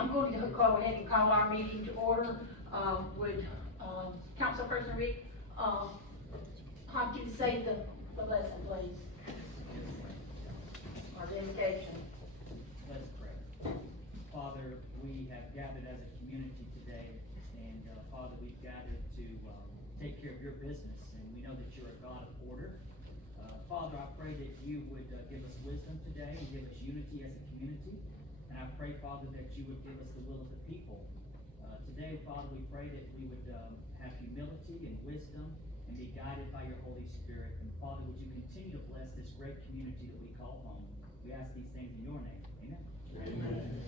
I'm going to go ahead and call our meeting to order. Would Councilperson Rick Hopkins say the lesson, please? Our dedication. Let's pray. Father, we have gathered as a community today, and Father, we've gathered to take care of your business, and we know that you're a God of order. Father, I pray that you would give us wisdom today and give us unity as a community. And I pray, Father, that you would give us the will of the people. Today, Father, we pray that we would have humility and wisdom and be guided by your Holy Spirit. And Father, would you continue to bless this great community that we call home? We ask these things in your name. Amen. Amen.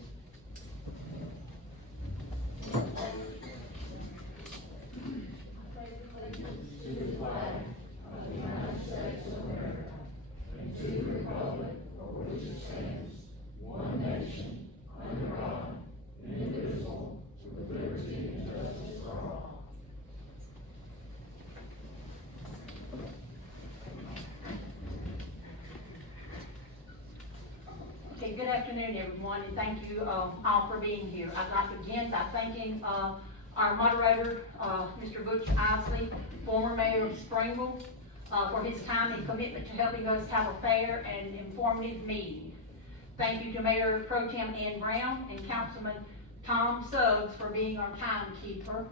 To the flag of the United States of America and to the republic for which it stands, one nation, under God, indivisible, with liberty and justice for all. Okay, good afternoon, everyone, and thank you all for being here. I'd like to begin by thanking our moderator, Mr. Butch Isley, former mayor of Springville, for his time and commitment to helping us have a fair and informative meeting. Thank you to Mayor Pro Tem Ann Brown and Councilman Tom Suggs for being our timekeeper.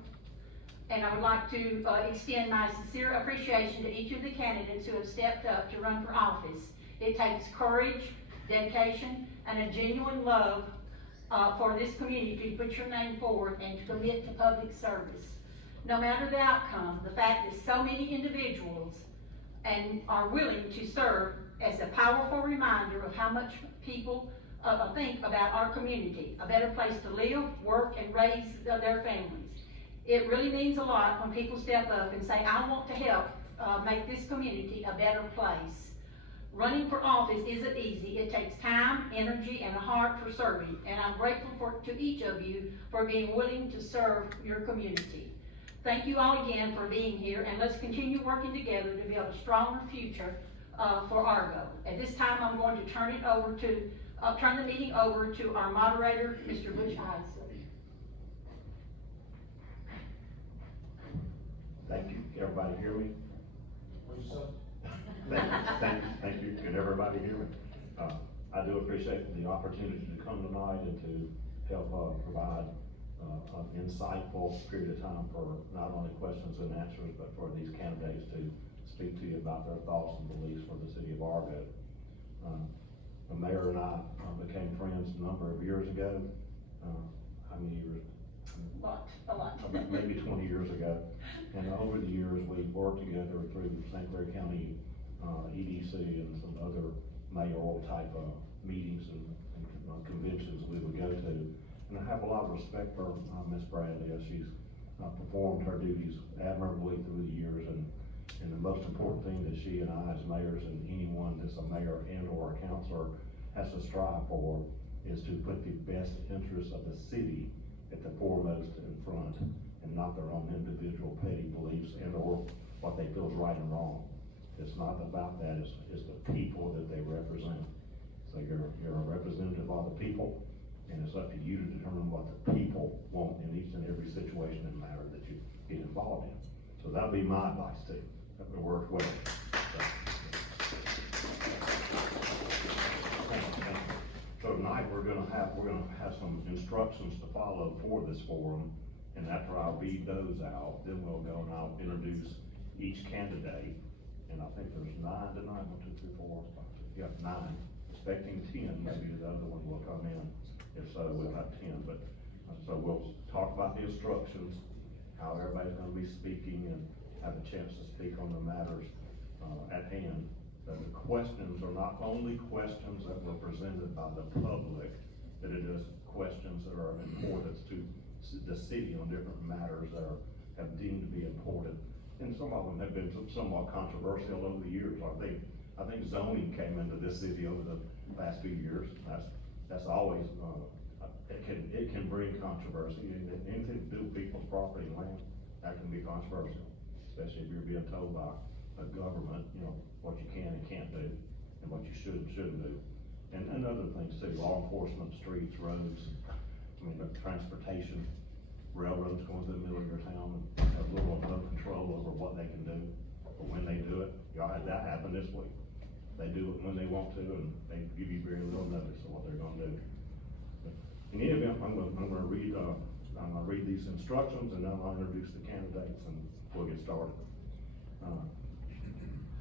And I would like to extend my sincere appreciation to each of the candidates who have stepped up to run for office. It takes courage, dedication, and a genuine love for this community to put your name forward and to commit to public service. No matter the outcome, the fact that so many individuals are willing to serve as a powerful reminder of how much people think about our community, a better place to live, work, and raise their families. It really means a lot when people step up and say, I want to help make this community a better place. Running for office isn't easy. It takes time, energy, and a heart for serving. And I'm grateful to each of you for being willing to serve your community. Thank you all again for being here, and let's continue working together to build a stronger future for Argo. At this time, I'm going to turn the meeting over to our moderator, Mr. Butch Isley. Thank you. Can everybody hear me? Thank you. Can everybody hear me? I do appreciate the opportunity to come tonight and to help provide an insightful period of time for not only questions and answers, but for these candidates to speak to you about their thoughts and beliefs for the city of Argo. The mayor and I became friends a number of years ago. How many years? A lot. Maybe 20 years ago. And over the years, we've worked together through the St. Clair County EDC and some other mayoral type of meetings and conventions we would go to. And I have a lot of respect for Ms. Bradley as she's performed her duties admirably through the years. And the most important thing that she and I as mayors and anyone that's a mayor and or a councilor has to strive for is to put the best interests of the city at the foremost in front and not their own individual petty beliefs and or what they feel is right and wrong. It's not about that, it's the people that they represent. So you're a representative of the people, and it's up to you to determine what the people want in each and every situation and matter that you get involved in. So that'd be my advice too. That would work well. So tonight we're gonna have some instructions to follow for this forum, and after I read those out, then we'll go and I'll introduce each candidate. And I think there's 9 tonight. 1, 2, 3, 4, 5, 6. Yeah, 9. Expecting 10. Maybe the other one will come in. If so, we'll have 10. But so we'll talk about the instructions, how everybody's going to be speaking, and have a chance to speak on the matters at hand. The questions are not only questions that were presented by the public, but it is questions that are of importance to the city on different matters that have deemed to be important. And some of them have been somewhat controversial over the years. I think zoning came into this city over the last few years. That's always it can bring controversy. Anything to do with people's property and land, that can be controversial, especially if you're being told by a government, what you can and can't do, and what you should and shouldn't do, and other things too. Law enforcement, streets, roads, I mean, the transportation, railroads going through the middle of your town and have little or no control over what they can do, or when they do it. Y'all had that happen this week. They do it when they want to, and they give you very little notice of what they're gonna do. But in any event, I'm gonna read these instructions, and then I'll introduce the candidates, and we'll get started.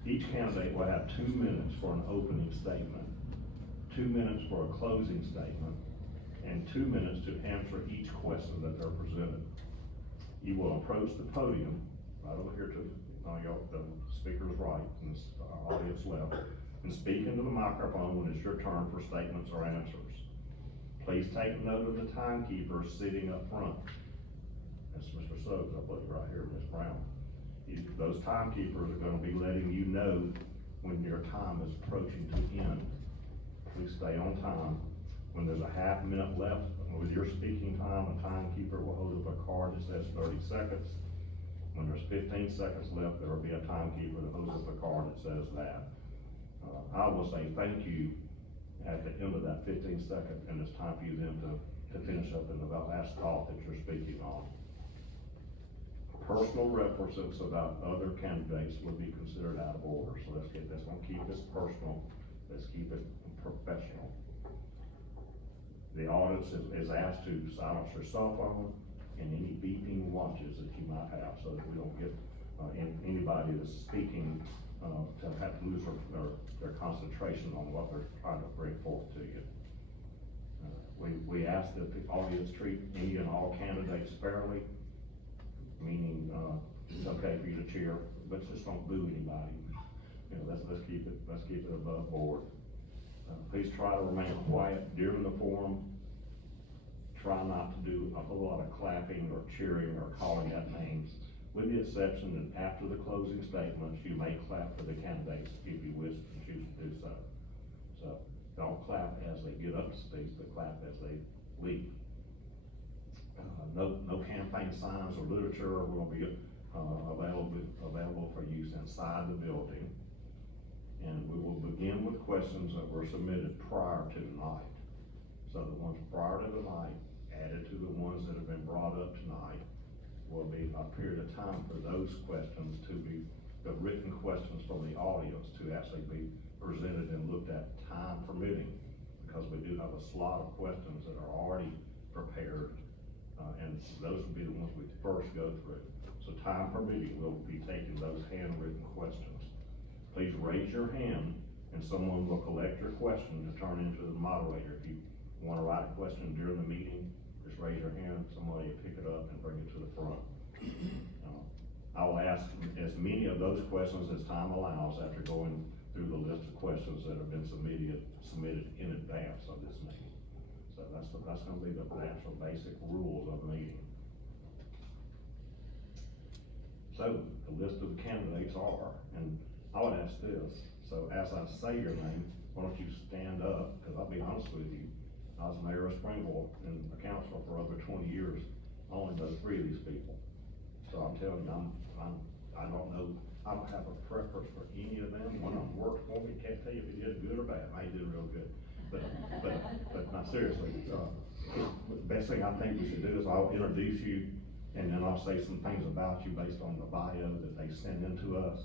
Each candidate will have 2 minutes for an opening statement, 2 minutes for a closing statement, and 2 minutes to answer each question that they're presented. You will approach the podium, right over here to the speaker's right, and our audience left, and speak into the microphone when it's your turn for statements or answers. Please take note of the timekeeper sitting up front. That's Mr. Suggs, I believe, right here, Ms. Brown. Those timekeepers are gonna be letting you know when your time is approaching to end. Please stay on time. When there's a half minute left with your speaking time, a timekeeper will hold up a card that says 30 seconds. When there's 15 seconds left, there will be a timekeeper that holds up a card that says that. I will say thank you at the end of that 15 seconds, and it's time for you then to finish up in the last thought that you're speaking on. Personal references about other candidates would be considered out of order, so let's keep this personal, let's keep it professional. The audience is asked to silence your cell phone and any beeping watches that you might have, so that we don't get anybody that's speaking to have to lose their concentration on what they're trying to bring forth to you. We ask that the audience treat any and all candidates fairly, meaning it's okay for you to cheer, but just don't boo anybody. You know, let's keep it above board. Please try to remain quiet during the forum. Try not to do a whole lot of clapping or cheering or calling out names, with the exception that after the closing statements, you may clap for the candidates if you wish and choose to do so. So don't clap as they get up to speak, but clap as they leave. No campaign signs or literature will be available for use inside the building. And we will begin with questions that were submitted prior to tonight. So the ones prior to tonight, added to the ones that have been brought up tonight, will be a period of time for those questions to be, the written questions from the audience to actually be presented and looked at, time permitting, because we do have a slot of questions that are already prepared, and those will be the ones we first go through. So time permitting, we'll be taking those handwritten questions. Please raise your hand, and someone will collect your question to turn into the moderator. If you want to write a question during the meeting, just raise your hand, somebody will pick it up and bring it to the front. I will ask as many of those questions as time allows after going through the list of questions that have been submitted in advance of this meeting. So that's going to be the actual basic rules of the meeting. So the list of the candidates are, and I would ask this, so as I say your name, why don't you stand up, because I'll be honest with you, I was mayor of Springville and a councilor for over 20 years. I only know 3 of these people. So I'm telling you, I don't know, I don't have a preference for any of them. One of them worked for me, can't tell you if he did good or bad. I did real good. But not seriously, the best thing I think we should do is I'll introduce you, and then I'll say some things about you based on the bio that they send in to us.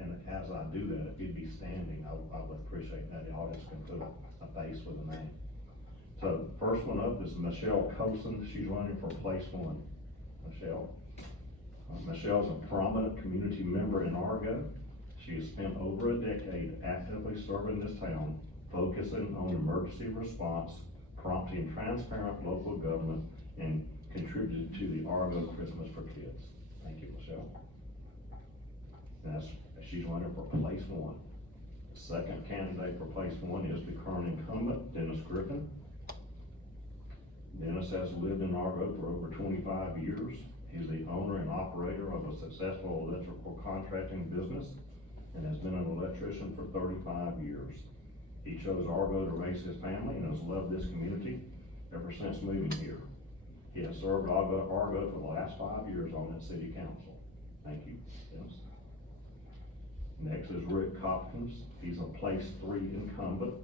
And as I do that, if you'd be standing, I would appreciate that. The audience can put a face with a name. So first one up is Michelle Coulson. She's running for place 1. Michelle. Michelle's a prominent community member in Argo. She has spent over a decade actively serving this town, focusing on emergency response, prompting transparent local government, and contributed to the Argo Christmas for Kids. Thank you, Michelle. She's running for place 1. The second candidate for place 1 is the current incumbent, Dennis Griffin. Dennis has lived in Argo for over 25 years. He's the owner and operator of a successful electrical contracting business and has been an electrician for 35 years. He chose Argo to raise his family and has loved this community ever since moving here. He has served Argo for the last 5 years on that city council. Thank you, Dennis. Next is Rick Hopkins. He's a place 3 incumbent.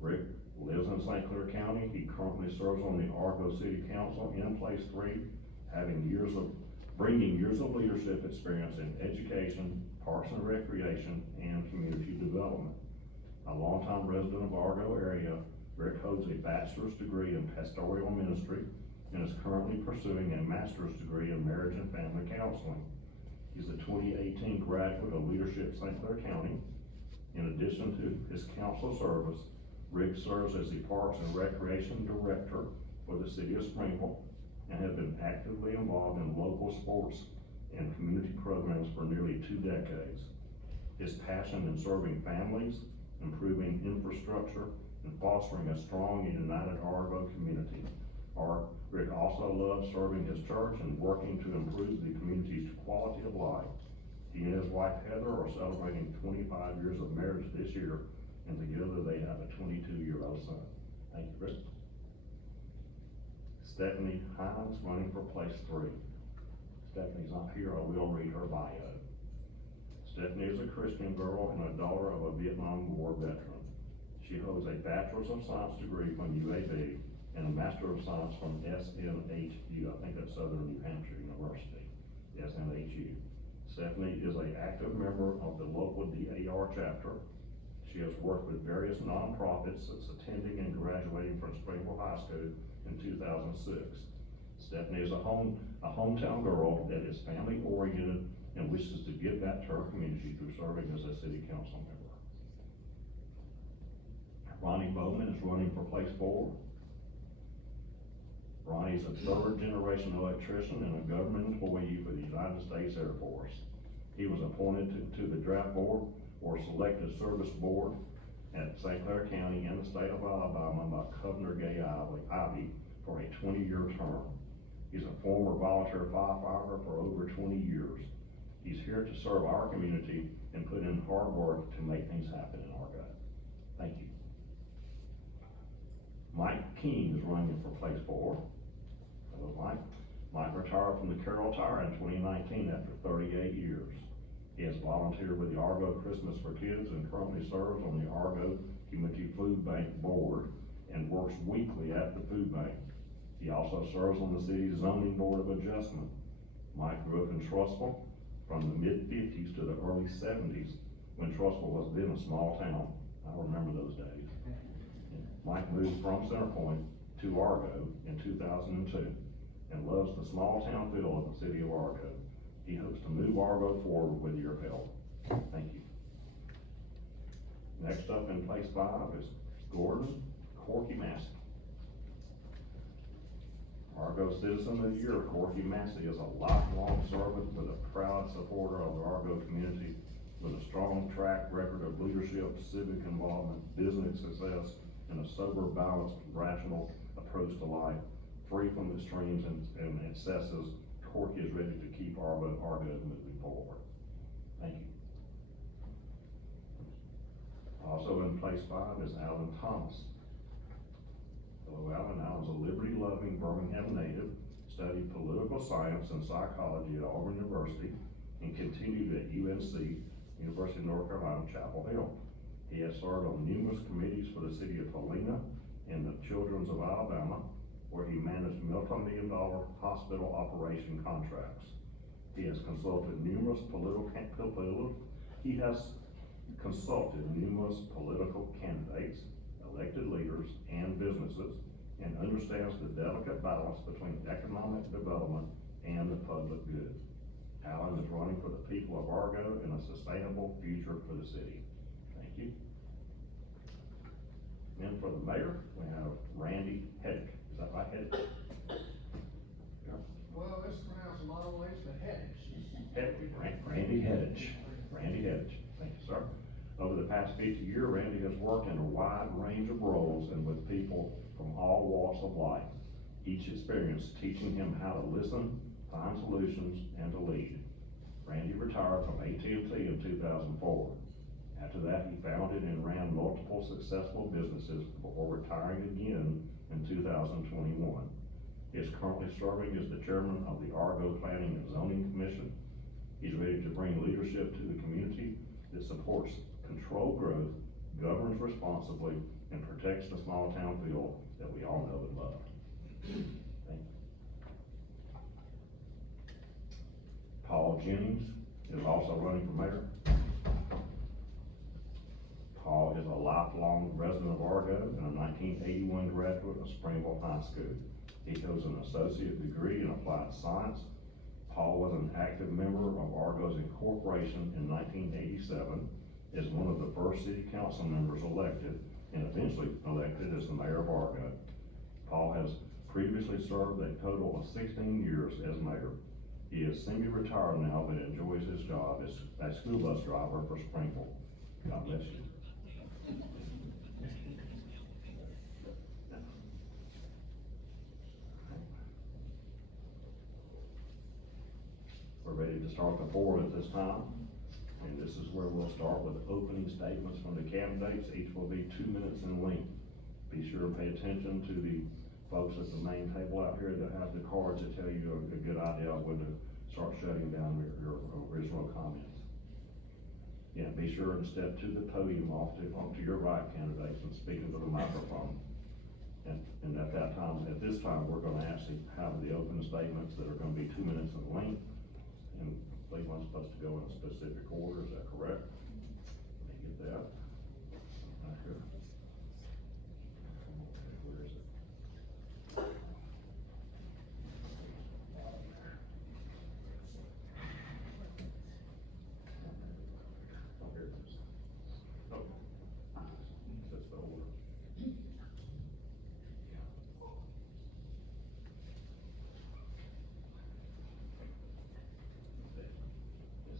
Rick Lives in St. Clair County. He currently serves on the Argo City Council in Place 3, bringing years of leadership experience in education, parks and recreation, and community development. A longtime resident of Argo area, Rick holds a bachelor's degree in pastoral ministry and is currently pursuing a master's degree in marriage and family counseling. He's a 2018 graduate of Leadership St. Clair County. In addition to his council service, Rick serves as the Parks and Recreation Director for the City of Springville and has been actively involved in local sports and community programs for nearly 2 decades. His passion in serving families, improving infrastructure, and fostering a strong and united Argo community. Rick also loves serving his church and working to improve the community's quality of life. He and his wife Heather are celebrating 25 years of marriage this year, and together they have a 22-year-old son. Thank you, Rick. Stephanie Hines, running for Place 3. Stephanie's not here, I will read her bio. Stephanie is a Christian girl and a daughter of a Vietnam War veteran. She holds a Bachelor's of Science degree from UAB and a Master of Science from SNHU, I think that's Southern New Hampshire University, SNHU. Stephanie is an active member of the local DAR chapter. She has worked with various nonprofits since attending and graduating from Springville High School in 2006. Stephanie is a hometown girl that is family oriented and wishes to give back to her community through serving as a city council member. Ronnie Bowman is running for Place 4. Ronnie is a 3rd generation electrician and a government employee for the United States Air Force. He was appointed to the draft board or selected service board at St. Clair County and the state of Alabama by Governor Gay Ivey for a 20-year term. He's a former volunteer firefighter for over 20 years. He's here to serve our community and put in hard work to make things happen in Argo. Thank you. Mike King is running for Place 4. Hello, Mike. Mike retired from the Carroll Tire in 2019 after 38 years. He has volunteered with the Argo Christmas for Kids and currently serves on the Argo Community Food Bank Board and works weekly at the food bank. He also serves on the city's Zoning Board of Adjustment. Mike grew up in Trussville from the mid-50s to the early 70s when Trussville was then a small town. I remember those days. Mike moved from Centerpoint to Argo in 2002 and loves the small town feel of the city of Argo. He hopes to move Argo forward with your help. Thank you. Next up in Place 5 is Gordon Corky Massey. Argo Citizen of the Year, Corky Massey is a lifelong servant with a proud supporter of the Argo community with a strong track record of leadership, civic involvement, business success, and a sober, balanced, rational approach to life, free from extremes and excesses. Corky is ready to keep Argo moving forward. Thank you. Also in Place 5 is Alan Thomas. Hello, Alan. Alan's a liberty-loving Birmingham native, studied political science and psychology at Auburn University, and continued at UNC, University of North Carolina, Chapel Hill. He has served on numerous committees for the city of Helena and the Children's of Alabama, where he managed multi-million-dollar hospital operation contracts. He has consulted numerous political candidates, elected leaders, and businesses, and understands the delicate balance between economic development and the public good. Alan is running for the people of Argo and a sustainable future for the city. Thank you. And for the mayor, we have Randy Heddick. Is that right, Heddick? Yeah. Well, it's pronounced a lot of ways, but Randy Heddick. Randy Heddick. Thank you, sir. Over the past 50 years, Randy has worked in a wide range of roles and with people from all walks of life, each experience teaching him how to listen, find solutions, and to lead. Randy retired from AT&T in 2004. After that, he founded and ran multiple successful businesses before retiring again in 2021. He is currently serving as the chairman of the Argo Planning and Zoning Commission. He's ready to bring leadership to the community that supports controlled growth, governs responsibly, and protects the small town feel that we all know and love. Thank you. Paul Jennings is also running for mayor. Paul is a lifelong resident of Argo and a 1981 graduate of Springville High School. He holds an associate degree in applied science. Paul was an active member of Argo's incorporation in 1987, is one of the first city council members elected, and eventually elected as the mayor of Argo. Paul has previously served a total of 16 years as mayor. He is semi-retired now, but enjoys his job as a school bus driver for Springville. God bless you. We're ready to start the forum at this time, and this is where we'll start with opening statements from the candidates. Each will be 2 minutes in length. Be sure to pay attention to the folks at the main table out here that have the cards that tell you a good idea of when to start shutting down your original comments. Yeah, be sure and step to the podium off to your right, candidates, and speak into the microphone. And at this time, we're gonna actually have the open statements that are gonna be 2 minutes in length. And Cleveland's supposed to go in a specific order, is that correct? Let me get that. Right here. Where is it? Oh, here it is. Oh, that's the order.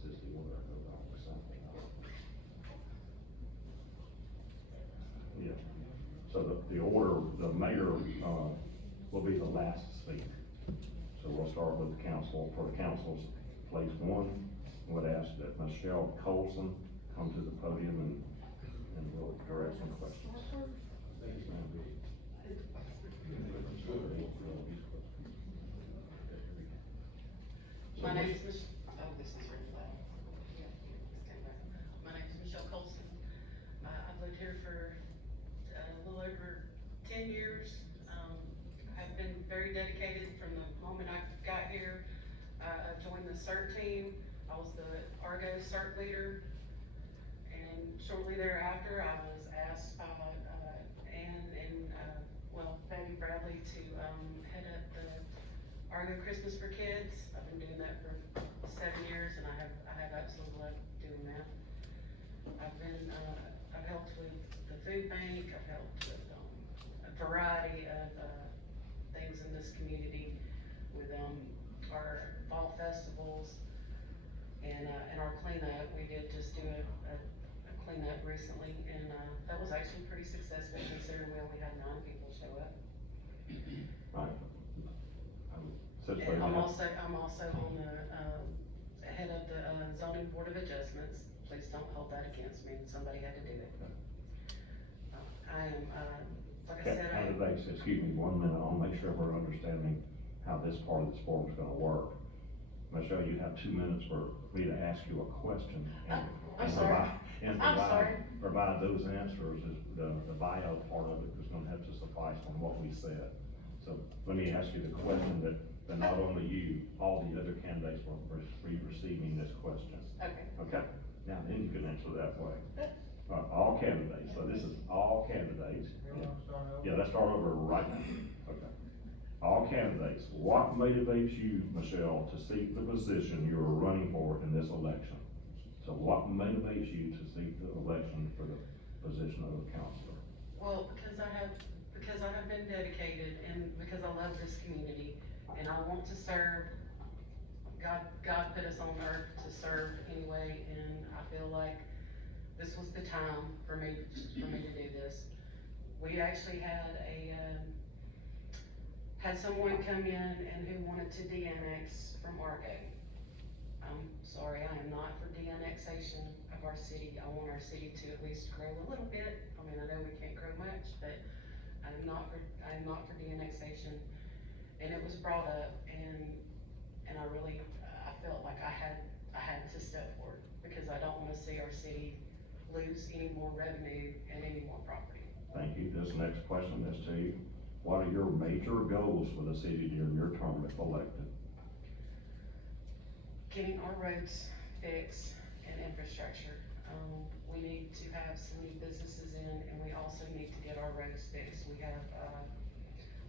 This is the order I go down with something. Yeah, so the order, the mayor, will be the last to speak. So we'll start with the council, for the council's place one. Would ask that Michelle Colson come to the podium and we'll direct some questions. My name is this is really loud. Yeah, it's kind of- My name is Michelle Colson. I've lived here for a little over 10 years. I've been very dedicated from the moment I got here. I joined the CERT team. I was the Argo CERT leader. And shortly thereafter, I was asked by Ann and Betty Bradley to head up the Argo Christmas for Kids. I've been doing that for 7 years, and I have absolutely loved doing that. I've helped with the food bank. I've helped with a variety of things in this community with our fall festivals and our cleanup. We did just do a cleanup recently, and that was actually pretty successful considering we only had 9 people show up. Right. And I'm also on the head of the zoning board of adjustments. Please don't hold that against me. Somebody had to do it. I am, like I said, Candidates, excuse me 1 minute, I'll make sure we're understanding how this part of this forum is gonna work. Michelle, you have 2 minutes for me to ask you a question. I'm sorry. Provide those answers. The bio part of it is gonna have to suffice on what we said. So let me ask you the question that not only you, all the other candidates will be receiving this question. Okay. Okay, now then you can answer that way. All candidates, so this is all candidates. Yeah, let's start over right now. Okay. All candidates, what motivates you, Michelle, to seek the position you are running for in this election? So what motivates you to seek the election for the position of a counselor? Well, because I have been dedicated and because I love this community and I want to serve. God put us on earth to serve anyway, and I feel like this was the time for me to do this. We actually had someone come in and who wanted to de-annex from Argo. I'm sorry, I am not for de-annexation of our city. I want our city to at least grow a little bit. I mean, I know we can't grow much, but I'm not for de-annexation. And it was brought up, and I felt like I had to step forward because I don't want to see our city lose any more revenue and any more property. Thank you. This next question is to you. What are your major goals for the city during your term if elected? Getting our roads fixed and infrastructure. We need to have some new businesses in, and we also need to get our roads fixed. We have,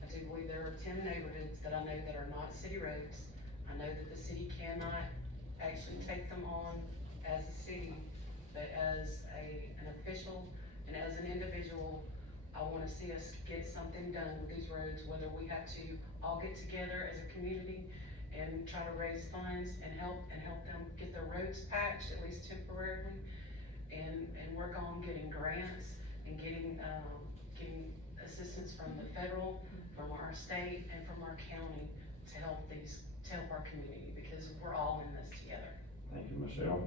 I do believe there are 10 neighborhoods that I know that are not city roads. I know that the city cannot actually take them on as a city, but as an official and as an individual, I wanna see us get something done with these roads, whether we have to all get together as a community and try to raise funds and help them get their roads patched, at least temporarily, and work on getting grants and getting assistance from the federal, from our state, and from our county to help our community, because we're all in this together. Thank you, Michelle.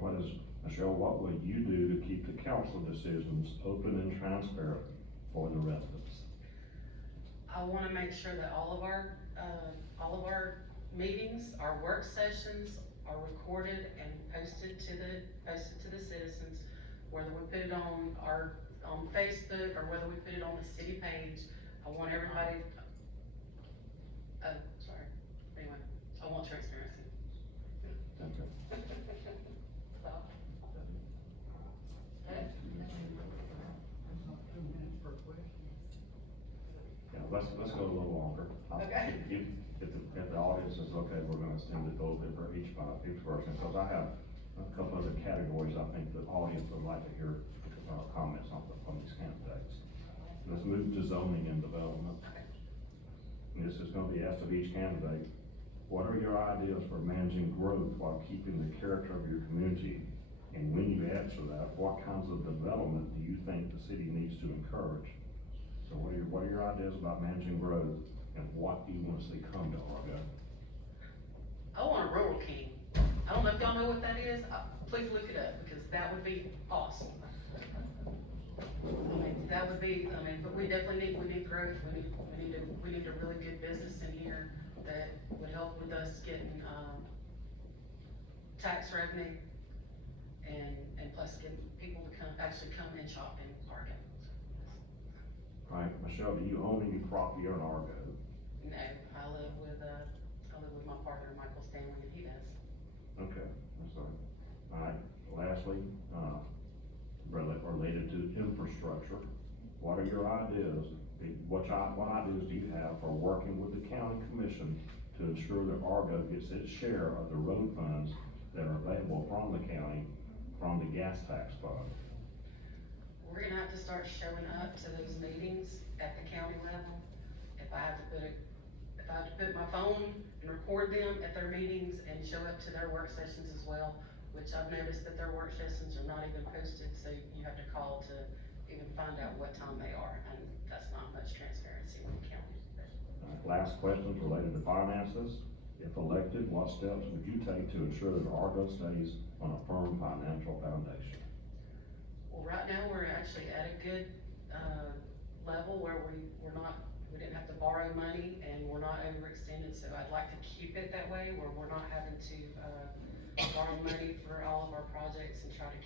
Michelle, what will you do to keep the council decisions open and transparent for the residents? I wanna make sure that all of our meetings, our work sessions are recorded and posted to the citizens, whether we put it on Facebook or whether we put it on the city page. I want everybody, anyway, I want transparency. Okay. Stop. Yeah, let's go a little longer. Okay. If the audience is okay, we're gonna extend it a little bit for each person, because I have a couple other categories I think the audience would like to hear comments on these candidates. Let's move to zoning and development. And this is gonna be asked of each candidate. What are your ideas for managing growth while keeping the character of your community? And when you answer that, what kinds of development do you think the city needs to encourage? So what are your ideas about managing growth, and what do you want to see come to Argo? I want a rural king. I don't know if y'all know what that is. Please look it up, because that would be awesome. But we definitely need growth. We need a really good business in here that would help with us getting, tax revenue and plus get people to actually come and shop in Argo. All right, Michelle, do you own any property in Argo? No, I live with my partner, Michael Stanley, and he does. Okay, that's all right. All right, lastly, related to infrastructure, what are your ideas? What ideas do you have for working with the county commission to ensure that Argo gets its share of the road funds that are available from the county, from the gas tax fund? We're gonna have to start showing up to those meetings at the county level. If I have to put my phone and record them at their meetings and show up to their work sessions as well, which I've noticed that their work sessions are not even posted, so you have to call to even find out what time they are, and that's not much transparency with the county. All right, last question related to finances. If elected, what steps would you take to ensure that Argo stays on a firm financial foundation? Well, right now, we're actually at a good, level where we didn't have to borrow money and we're not overextended, so I'd like to keep it that way, where we're not having to, borrow money for all of our projects, and try to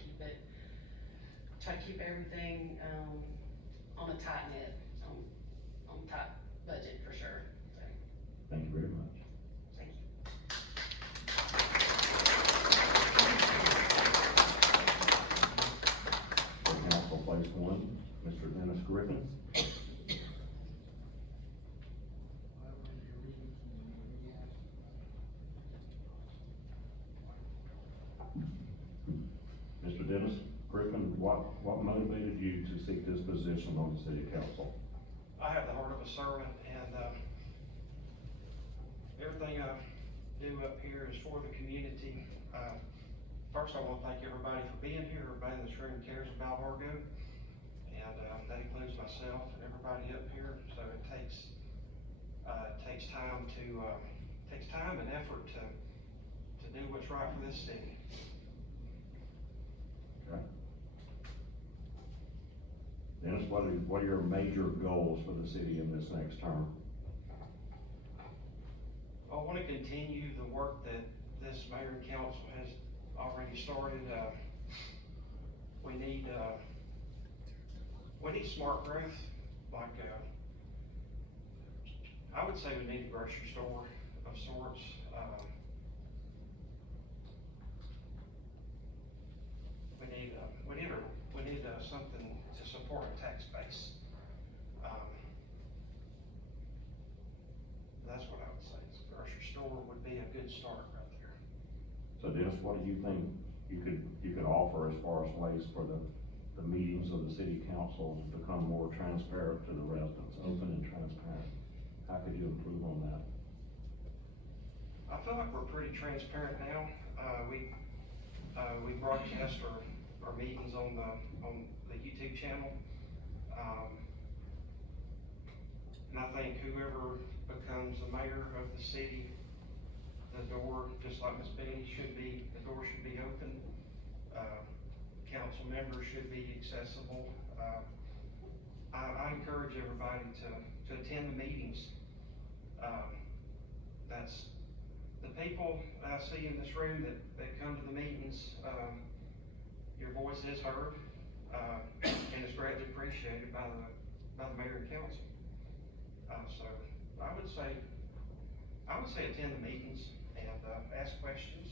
keep everything, on a tight net, on tight budget for sure, so. Thank you very much. Thank you. For council place one, Mr. Dennis Griffin. Mr. Dennis Griffin, what motivated you to seek this position on the city council? I have the heart of a servant, and everything I do up here is for the community. First, I want to thank everybody for being here. Everybody in this room cares about Argo, and that includes myself and everybody up here. So it takes time and effort to do what's right for this city. Okay. Dennis, what are your major goals for the city in this next term? I want to continue the work that this mayor and council has already started. we need smart growth, like, I would say we need a grocery store of sorts. We need something to support our tax base. That's what I would say, is a grocery store would be a good start right there. So Dennis, what do you think you could offer as far as ways for the meetings of the city council to become more transparent to the residents, open and transparent? How could you improve on that? I feel like we're pretty transparent now. We broadcast our meetings on the YouTube channel. And I think whoever becomes the mayor of the city, the door, just like Ms. Benny, the door should be open. Council members should be accessible. I encourage everybody to attend the meetings. That's the people I see in this room that come to the meetings. Your voice is heard, and is greatly appreciated by the mayor and council. So I would say attend the meetings and ask questions.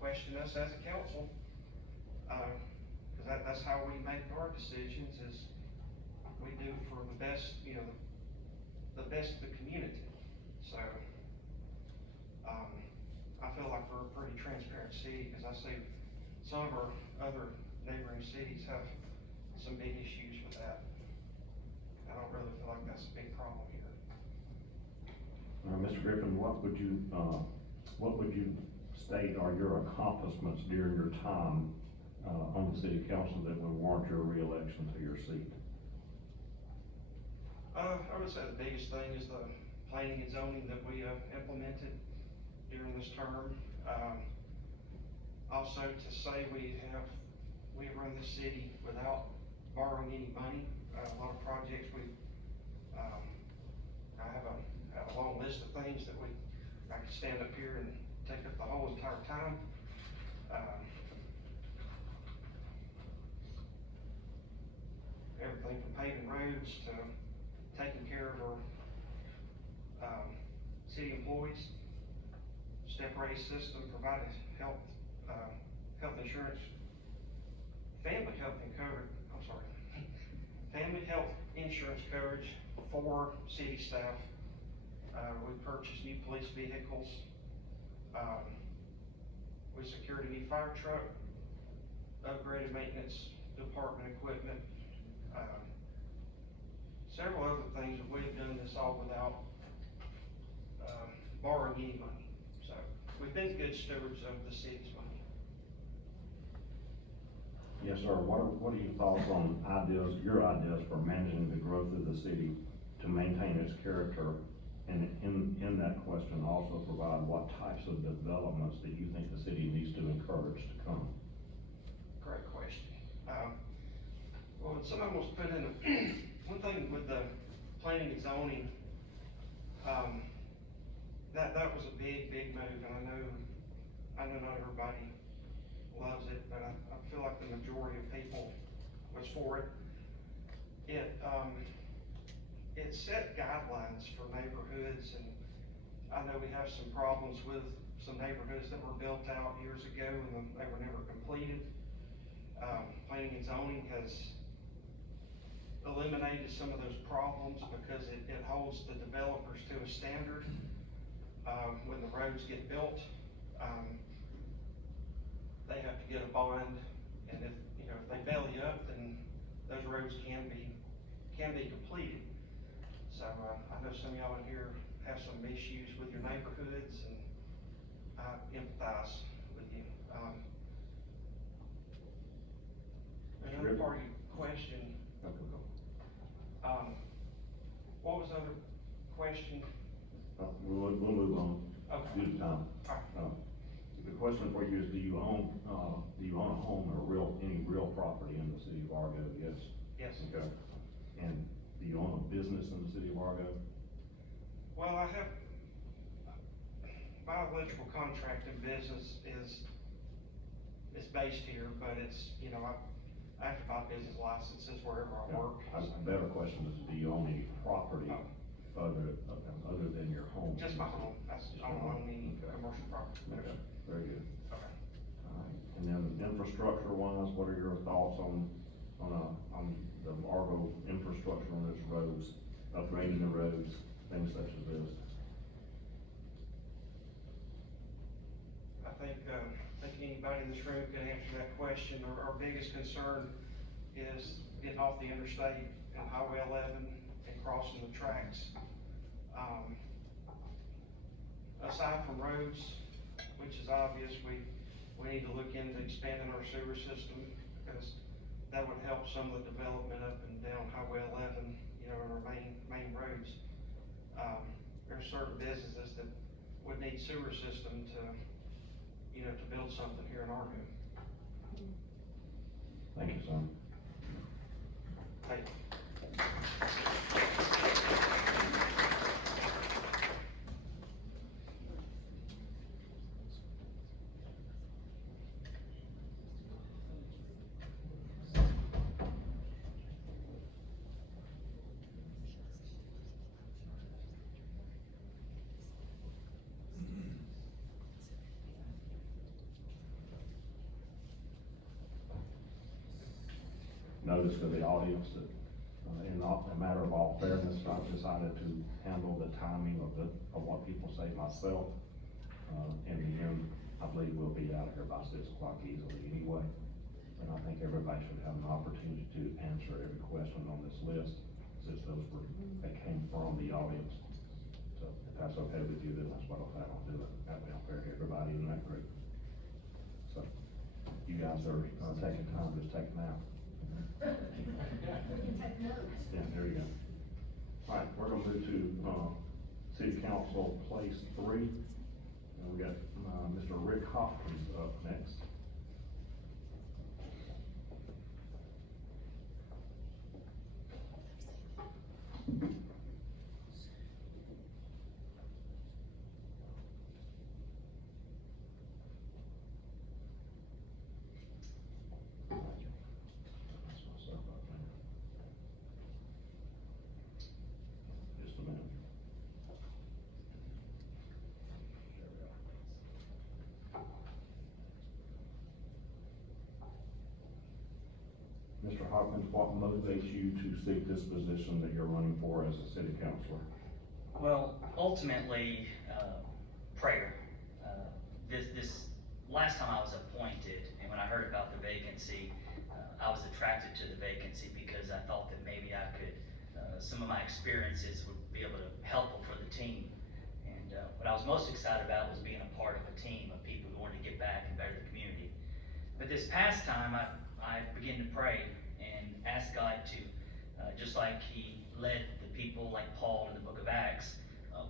Question us as a council, because that's how we make our decisions. Is we do for the best, the best of the community. So I feel like we're a pretty transparent city, because I see some of our other neighboring cities have some big issues with that. I don't really feel like that's a big problem here. Mr. Griffin, what would you state are your accomplishments during your time on the city council that would warrant your re-election to your seat? I would say the biggest thing is the planning and zoning that we implemented during this term. Also to say we run the city without borrowing any money. A lot of projects I have a long list of things that I could stand up here and take up the whole entire time. Everything from paving roads to taking care of our city employees, step raise system, provided health insurance, family health insurance coverage for city staff. We purchased new police vehicles. We secured a new fire truck, upgraded maintenance department equipment, several other things that we've done this all without borrowing any money. So we've been good stewards of the city's money. Yes, sir. What are your thoughts on your ideas for managing the growth of the city to maintain its character? And in that question, also provide what types of developments that you think the city needs to encourage to come? Great question. Well, somebody wants to put in one thing with the planning and zoning. That was a big move, and I know not everybody loves it, but I feel like the majority of people was for it. It set guidelines for neighborhoods, and I know we have some problems with some neighborhoods that were built out years ago and they were never completed. Planning and zoning has eliminated some of those problems because it holds the developers to a standard. When the roads get built, they have to get a bond, and if they belly up, then those roads can be completed. So I know some of y'all in here have some issues with your neighborhoods, and I empathize with you. Another part of your question. What was the other question? We'll move on. Okay. Due to time. All right. The question for you is: do you own a home or any real property in the city of Argo? Yes. Yes. Okay. And do you own a business in the city of Argo? Well, I have my electrical contracting business is it's based here, but it's, you know, I have to buy business licenses wherever I work. A better question is, do you own any property other than your home? Just my home, I don't own any Okay. commercial property. Okay, very good. Okay. All right, and then infrastructure wise, what are your thoughts on the Argo infrastructure on its roads, upgrading the roads, things such as this? I think anybody in this room can answer that question. Our biggest concern is getting off the interstate and Highway 11 and crossing the tracks. Aside from roads, which is obvious, we need to look into expanding our sewer system, because that would help some of the development up and down Highway 11, you know, our main roads. There's certain businesses that would need sewer system to, you know, to build something here in Argo. Thank you, son. Thank you. Notice to the audience that, in a matter of all fairness, I've decided to handle the timing of what people say myself. In the end, I believe we'll be out of here by 6 o'clock easily anyway. And I think everybody should have an opportunity to answer every question on this list, since they came from the audience. So if that's okay with you, then that's what I'll have on do it. That way I'll fair everybody in that group. So you guys are taking time, just take a nap. We can take notes. Yeah, there you go. All right, we're gonna move to, City Council Place 3. And we got, Mr. Rick Hopkins up next. That's myself up there. Just a minute. Mr. Hopkins, what motivates you to seek this position that you're running for as a city councilor? Well, ultimately, prayer. This last time I was appointed, and when I heard about the vacancy, I was attracted to the vacancy because I thought that maybe I could, some of my experiences would be able to helpful for the team. And what I was most excited about was being a part of a team of people who wanted to get back and better the community. But this past time, I began to pray and ask God to, just like He led the people like Paul in the book of Acts,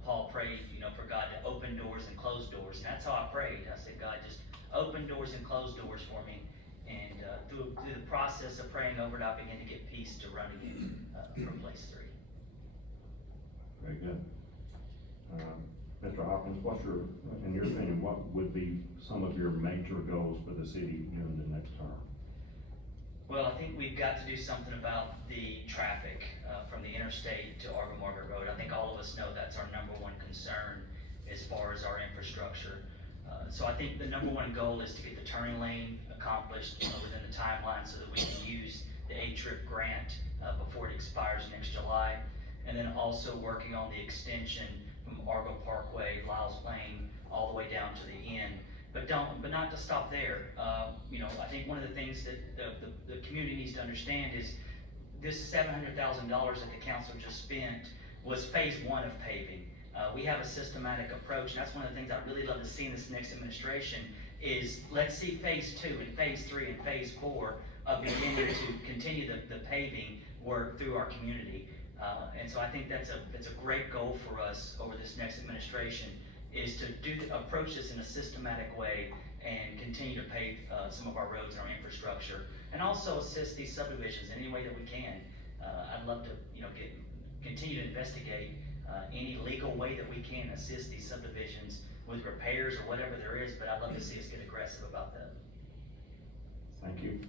Paul prayed, you know, for God to open doors and close doors, and that's how I prayed. I said, God, just open doors and close doors for me. And through the process of praying over it, I began to get peace to run again from Place 3. Very good. Mr. Hopkins, in your opinion, what would be some of your major goals for the city during the next term? Well, I think we've got to do something about the traffic from the interstate to Argo Margaret Road. I think all of us know that's our number one concern as far as our infrastructure. So I think the number one goal is to get the turning lane accomplished within the timeline so that we can use the A-Trip grant before it expires next July. And then also working on the extension from Argo Parkway, Lyles Lane, all the way down to the end. But not to stop there. You know, I think one of the things that the community needs to understand is this $700,000 that the council just spent was phase 1 of paving. We have a systematic approach, and that's one of the things I really love to see in this next administration is let's see phase 2 and phase 3 and phase 4 of beginning to continue the paving work through our community. And so I think that's a great goal for us over this next administration, is to approach this in a systematic way and continue to pave some of our roads and our infrastructure, and also assist these subdivisions in any way that we can. I'd love to, you know, continue to investigate any legal way that we can assist these subdivisions with repairs or whatever there is, but I'd love to see us get aggressive about that. Thank you.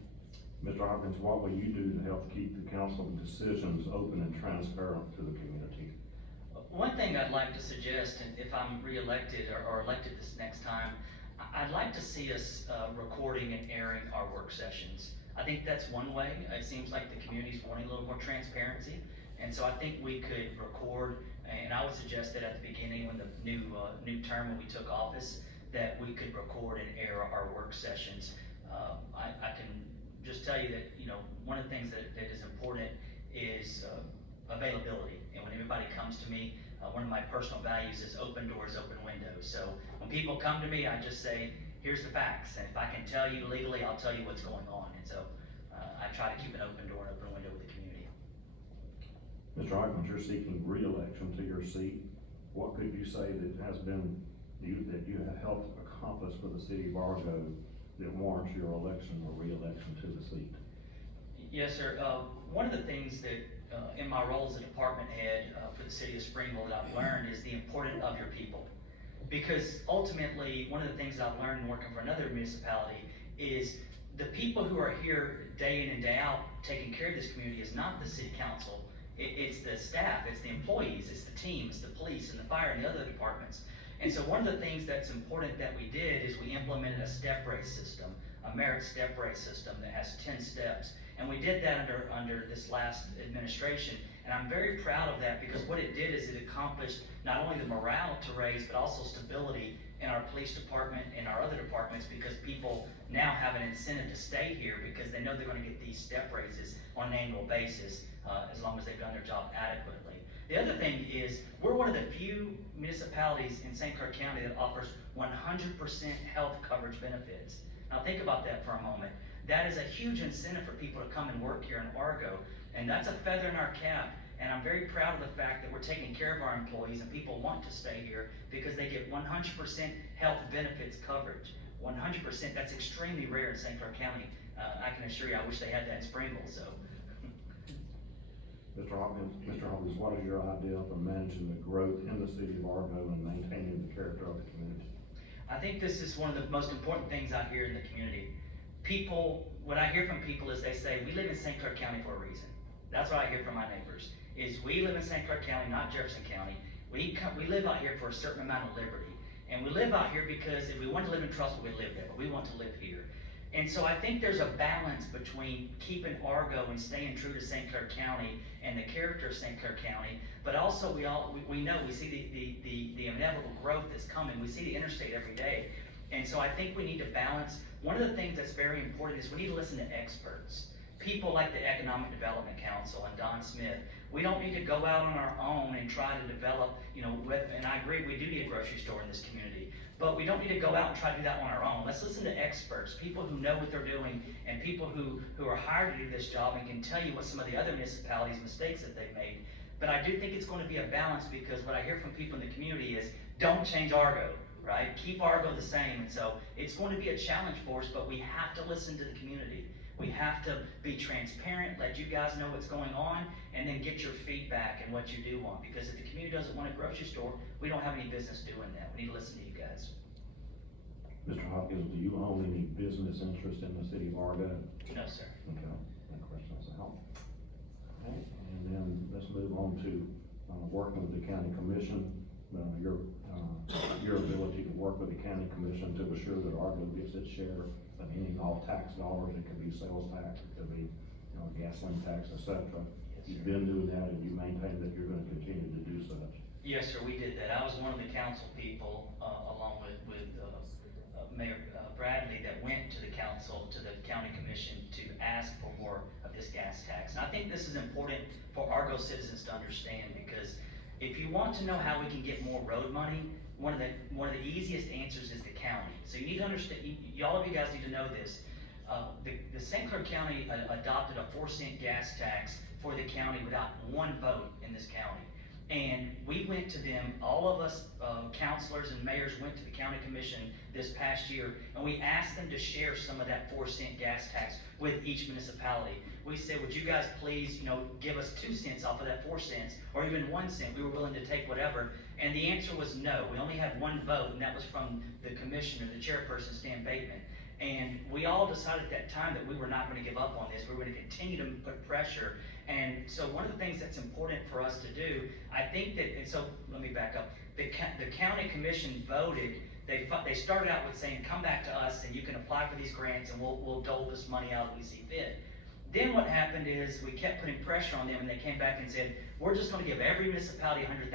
Mr. Hopkins, what will you do to help keep the council decisions open and transparent to the community? One thing I'd like to suggest, and if I'm re-elected or elected this next time, I'd like to see us recording and airing our work sessions. I think that's one way. It seems like the community's wanting a little more transparency. And so I think we could record, and I would suggest that at the beginning when the new term when we took office, that we could record and air our work sessions. I can just tell you that, one of the things that is important is availability. And when everybody comes to me, one of my personal values is open doors, open windows. So when people come to me, I just say, here's the facts. And if I can tell you legally, I'll tell you what's going on. And so I try to keep an open door and open window with the community. Mr. Hopkins, you're seeking re-election to your seat. What could you say that has been, that you have helped accomplish for the city of Argo that warrants your election or re-election to the seat? Yes, sir. One of the things that in my role as a department head for the city of Springville that I've learned is the importance of your people. Because ultimately, one of the things that I've learned in working for another municipality is the people who are here day in and day out taking care of this community is not the city council. It's the staff, it's the employees, it's the team, it's the police and the fire and the other departments. And so one of the things that's important that we did is we implemented a step raise system, a merit step raise system that has 10 steps. And we did that under this last administration. And I'm very proud of that because what it did is it accomplished not only the morale to raise, but also stability in our police department and our other departments, because people now have an incentive to stay here because they know they're going to get these step raises on an annual basis as long as they've done their job adequately. The other thing is we're one of the few municipalities in St. Clair County that offers 100% health coverage benefits. Now think about that for a moment. That is a huge incentive for people to come and work here in Argo, and that's a feather in our cap. And I'm very proud of the fact that we're taking care of our employees and people want to stay here because they get 100% health benefits coverage. 100%, that's extremely rare in St. Clair County. I can assure you, I wish they had that in Springville, so. Mr. Hopkins, what is your idea for managing the growth in the city of Argo and maintaining the character of the community? I think this is one of the most important things I hear in the community. People, what I hear from people is they say, we live in St. Clair County for a reason. That's what I hear from my neighbors, is we live in St. Clair County, not Jefferson County. We live out here for a certain amount of liberty. And we live out here because if we want to live in Trussville, we live there, but we want to live here. And so I think there's a balance between keeping Argo and staying true to St. Clair County and the character of St. Clair County, but also we know, we see the inevitable growth that's coming. We see the interstate every day. And so I think we need to balance. One of the things that's very important is we need to listen to experts. People like the Economic Development Council and Don Smith. We don't need to go out on our own and try to develop, and I agree, we do need a grocery store in this community, but we don't need to go out and try to do that on our own. Let's listen to experts, people who know what they're doing, and people who are hired to do this job and can tell you what some of the other municipalities' mistakes that they've made. But I do think it's going to be a balance, because what I hear from people in the community is, don't change Argo, right? Keep Argo the same. And so it's going to be a challenge for us, but we have to listen to the community. We have to be transparent, let you guys know what's going on, and then get your feedback and what you do want. Because if the community doesn't want a grocery store, we don't have any business doing that. We need to listen to you guys. Mr. Hopkins, do you own any business interest in the city of Argo? No, sir. Okay, that question's out. Okay, and then let's move on to working with the county commission. Your ability to work with the county commission to assure that Argo gets its share of any and all tax dollars. It could be sales tax, it could be gasoline tax, etc. You've been doing that, and you maintain that you're going to continue to do such. Yes, sir, we did that. I was one of the council people, along with Mayor Bradley, that went to the council, to the county commission, to ask for more of this gas tax. And I think this is important for Argo citizens to understand, because if you want to know how we can get more road money, one of the easiest answers is the county. So you need to understand, all of you guys need to know this. The St. Clair County adopted a 4-cent gas tax for the county without one vote in this county. And we went to them, all of us councilors and mayors went to the county commission this past year, and we asked them to share some of that 4-cent gas tax with each municipality. We said, would you guys please, give us 2 cents off of that 4 cents, or even 1 cent? We were willing to take whatever. And the answer was no. We only had one vote, and that was from the commissioner, the chairperson, Stan Bateman. And we all decided at that time that we were not gonna give up on this, we were gonna continue to put pressure. And so one of the things that's important for us to do, I think that, and so, let me back up. The county commission voted, they started out with saying, come back to us and you can apply for these grants and we'll dole this money out as we see fit. Then what happened is we kept putting pressure on them and they came back and said, we're just gonna give every municipality $100,000.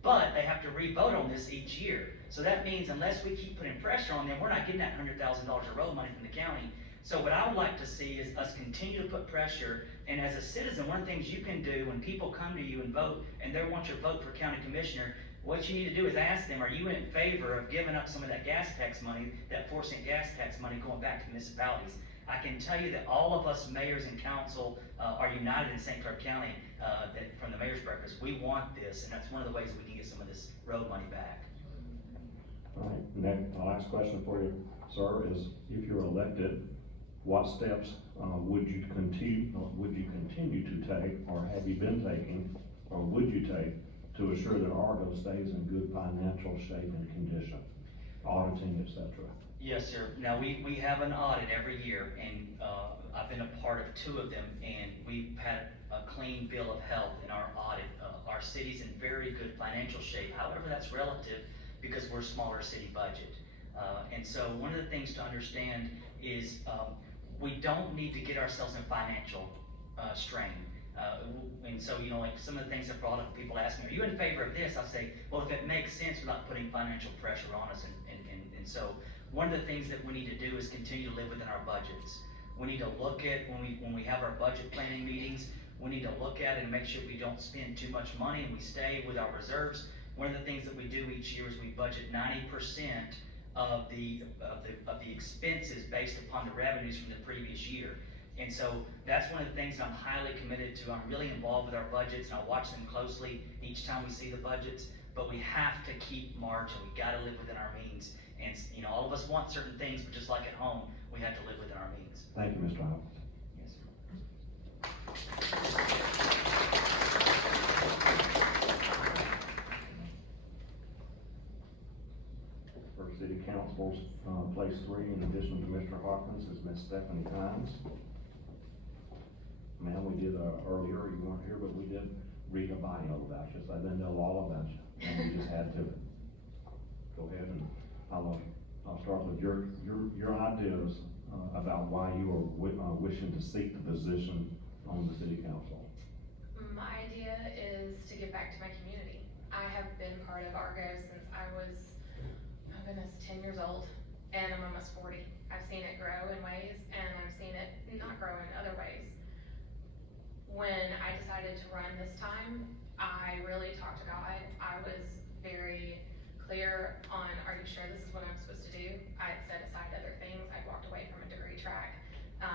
But they have to re-vote on this each year. So that means unless we keep putting pressure on them, we're not getting that $100,000 of road money from the county. So what I would like to see is us continue to put pressure, and as a citizen, one of the things you can do when people come to you and vote, and they want your vote for county commissioner, what you need to do is ask them, are you in favor of giving up some of that gas tax money, that 4-cent gas tax money going back to municipalities? I can tell you that all of us mayors and council are united in St. Clair County that from the mayor's breakfast. We want this, and that's one of the ways we can get some of this road money back. All right, next, the last question for you, sir, is if you're elected, what steps would you continue to take, or have you been taking, or would you take to assure that Argo stays in good financial shape and condition, auditing, etc.? Yes, sir. Now, we have an audit every year, and I've been a part of 2 of them, and we've had a clean bill of health in our audit. Our city's in very good financial shape. However, that's relative because we're a smaller city budget. And so one of the things to understand is we don't need to get ourselves in financial strain. And so, you know, like some of the things that brought up, people ask me, are you in favor of this? I say, well, if it makes sense without putting financial pressure on us. And so one of the things that we need to do is continue to live within our budgets. We need to look at, when we have our budget planning meetings, we need to look at it and make sure we don't spend too much money and we stay with our reserves. One of the things that we do each year is we budget 90% of the expenses based upon the revenues from the previous year. And so that's one of the things I'm highly committed to. I'm really involved with our budgets and I watch them closely each time we see the budgets, but we have to keep margin. We gotta live within our means. And you know, all of us want certain things, but just like at home, we have to live within our means. Thank you, Mr. Howell. Yes, sir. For City Council's place 3, in addition to Mr. Hawkins, is Miss Stephanie Hines. Ma'am, we did earlier, you weren't here, but we did read a bio about you, so I didn't know all about you, and we just had to. Go ahead, and I'll start with your ideas about why you are wishing to seek the position on the City Council. My idea is to give back to my community. I have been part of Argo since I was, oh goodness, 10 years old, and I'm almost 40. I've seen it grow in ways, and I've seen it not grow in other ways. When I decided to run this time, I really talked to God. I was very clear on, are you sure this is what I'm supposed to do? I had set aside other things. I walked away from a degree track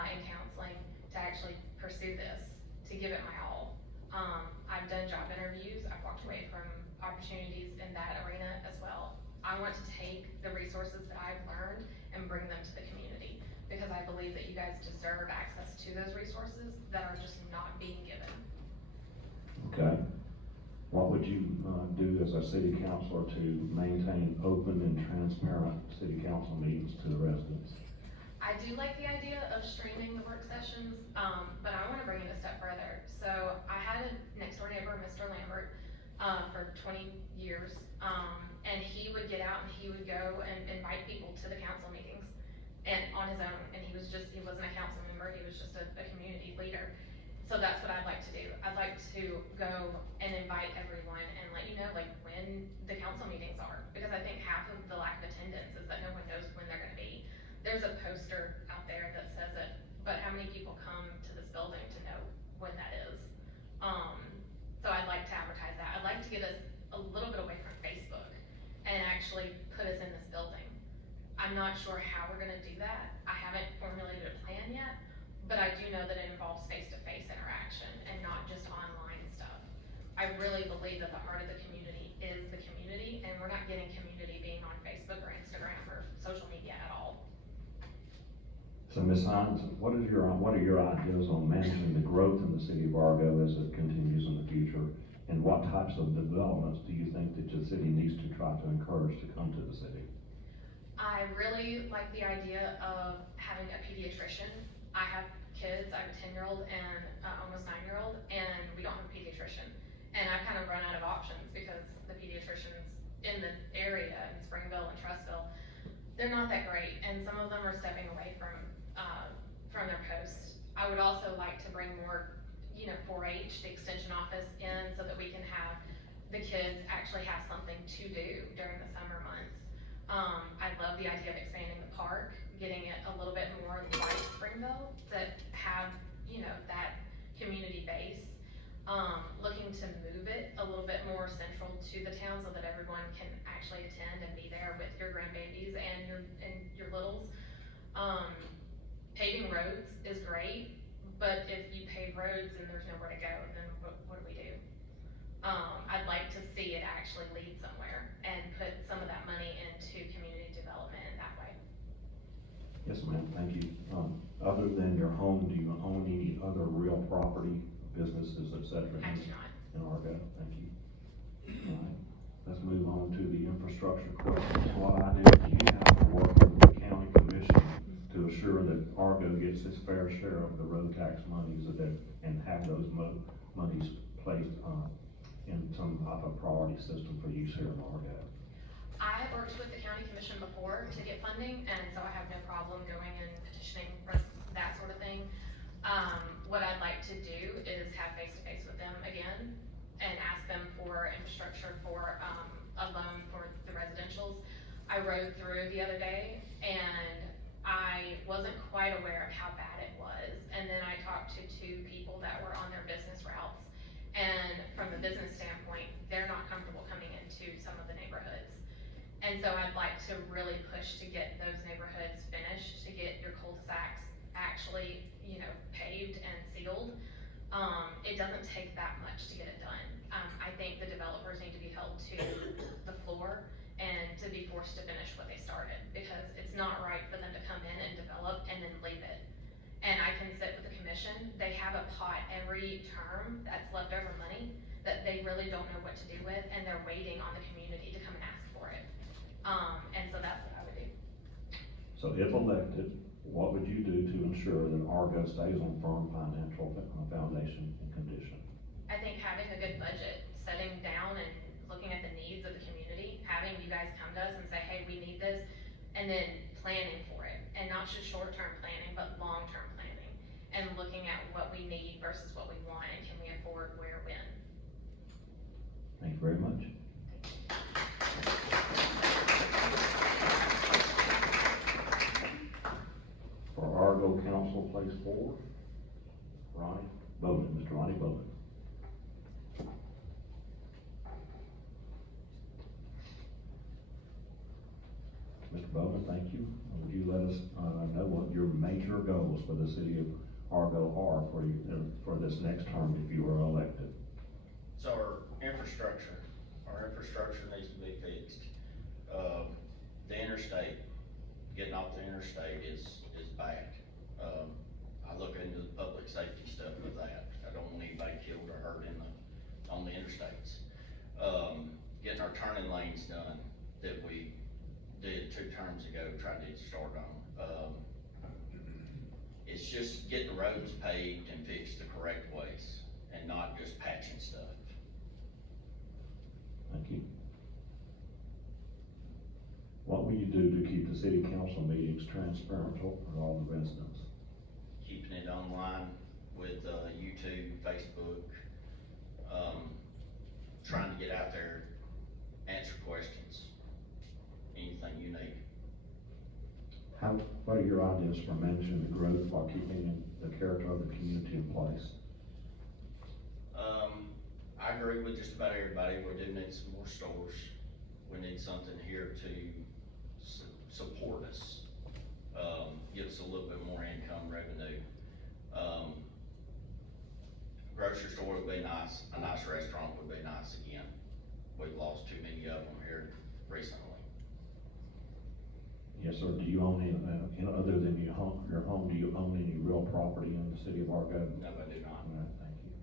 in counseling to actually pursue this, to give it my all. I've done job interviews. I've walked away from opportunities in that arena as well. I want to take the resources that I've learned and bring them to the community because I believe that you guys deserve access to those resources that are just not being given. Okay. What would you do as a city councilor to maintain open and transparent city council meetings to the residents? I do like the idea of streaming the work sessions, but I want to bring it a step further. So I had a next door neighbor, Mr. Lambert, for 20 years, and he would get out and he would go and invite people to the council meetings and on his own, and he wasn't a council member, he was just a community leader. So that's what I'd like to do. I'd like to go and invite everyone and let you know like when the council meetings are, because I think half of the lack of attendance is that no one knows when they're gonna be. There's a poster out there that says it, but how many people come to this building to know when that is? So I'd like to advertise that. I'd like to get us a little bit away from Facebook and actually put us in this building. I'm not sure how we're gonna do that. I haven't formulated a plan yet, but I do know that it involves face-to-face interaction and not just online stuff. I really believe that the heart of the community is the community, and we're not getting community being on Facebook or Instagram or social media at all. So Ms. Hines, what are your ideas on managing the growth in the city of Argo as it continues in the future? And what types of developments do you think that the city needs to try to encourage to come to the city? I really like the idea of having a pediatrician. I have kids, I have a 10-year-old and almost 9-year-old, and we don't have a pediatrician. And I've kind of run out of options because the pediatricians in the area, in Springville and Trussville, they're not that great, and some of them are stepping away from their posts. I would also like to bring more, 4-H, the extension office in, so that we can have the kids actually have something to do during the summer months. I love the idea of expanding the park, getting it a little bit more like Springville, that have, that community base. Looking to move it a little bit more central to the town so that everyone can actually attend and be there with your grandbabies and your littles. Paving roads is great, but if you pave roads and there's nowhere to go, then what do we do? I'd like to see it actually lead somewhere and put some of that money into community development in that way. Yes, ma'am, thank you. Other than your home, do you own any other real property, businesses, et cetera? I do not. In Argo, thank you. All right, let's move on to the infrastructure question slide. Do you have to work with the county commission to assure that Argo gets its fair share of the road tax monies and have those monies placed in some type of priority system for use here in Argo? I worked with the county commission before to get funding, and so I have no problem going and petitioning for that sort of thing. What I'd like to do is have face-to-face with them again and ask them for infrastructure for a loan for the residentials. I rode through the other day and I wasn't quite aware of how bad it was. And then I talked to 2 people that were on their business routes. And from the business standpoint, they're not comfortable coming into some of the neighborhoods. And so I'd like to really push to get those neighborhoods finished, to get your cul-de-sacs actually, paved and sealed. It doesn't take that much to get it done. I think the developers need to be held to the floor and to be forced to finish what they started, because it's not right for them to come in and develop and then leave it. And I can sit with the commission, they have a pot every term that's leftover money that they really don't know what to do with, and they're waiting on the community to come and ask for it. And so that's what I would do. So if elected, what would you do to ensure that Argo stays on firm financial foundation and condition? I think having a good budget, setting down and looking at the needs of the community, having you guys come to us and say, hey, we need this, and then planning for it, and not just short-term planning, but long-term planning, and looking at what we need versus what we want, and can we afford where, when. Thank you very much. For Argo Council, place 4, Ronnie Bowden, Mr. Ronnie Bowden. Mr. Bowden, thank you. Would you let us know what your major goals for the city of Argo are for this next term if you are elected? So our infrastructure needs to be fixed. The interstate, getting off the interstate is bad. I look into the public safety stuff with that. I don't want anybody killed or hurt on the interstates. Getting our turning lanes done that we did 2 terms ago, tried to start on. It's just getting the roads paved and fixed the correct ways and not just patching stuff. Thank you. What will you do to keep the city council meetings transparent for all the residents? Keeping it online with YouTube, Facebook, trying to get out there, answer questions, anything you need. What are your ideas for managing the growth while keeping the character of the community in place? I agree with just about everybody. We do need some more stores. We need something here to support us, give us a little bit more income revenue. Grocery store would be nice. A nice restaurant would be nice again. We've lost too many of them here recently. Yes, sir. Do you own any, other than your home, do you own any real property in the city of Argo? No, I do not. All right, thank you.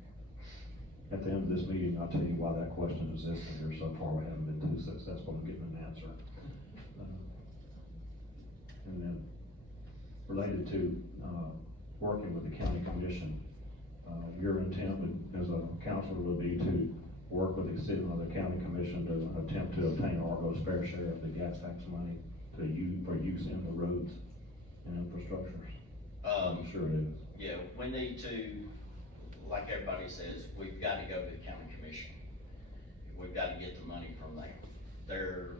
At the end of this meeting, I'll tell you why that question exists, and here so far we haven't been too successful in getting an answer. And then related to, working with the county commission, your intent as a counselor would be to work with the city, the county commission to attempt to obtain Argo's fair share of the gas tax money for use in the roads and infrastructures. I'm sure it is. Yeah, we need to, like everybody says, we've gotta go to the county commission. We've gotta get the money from them. They're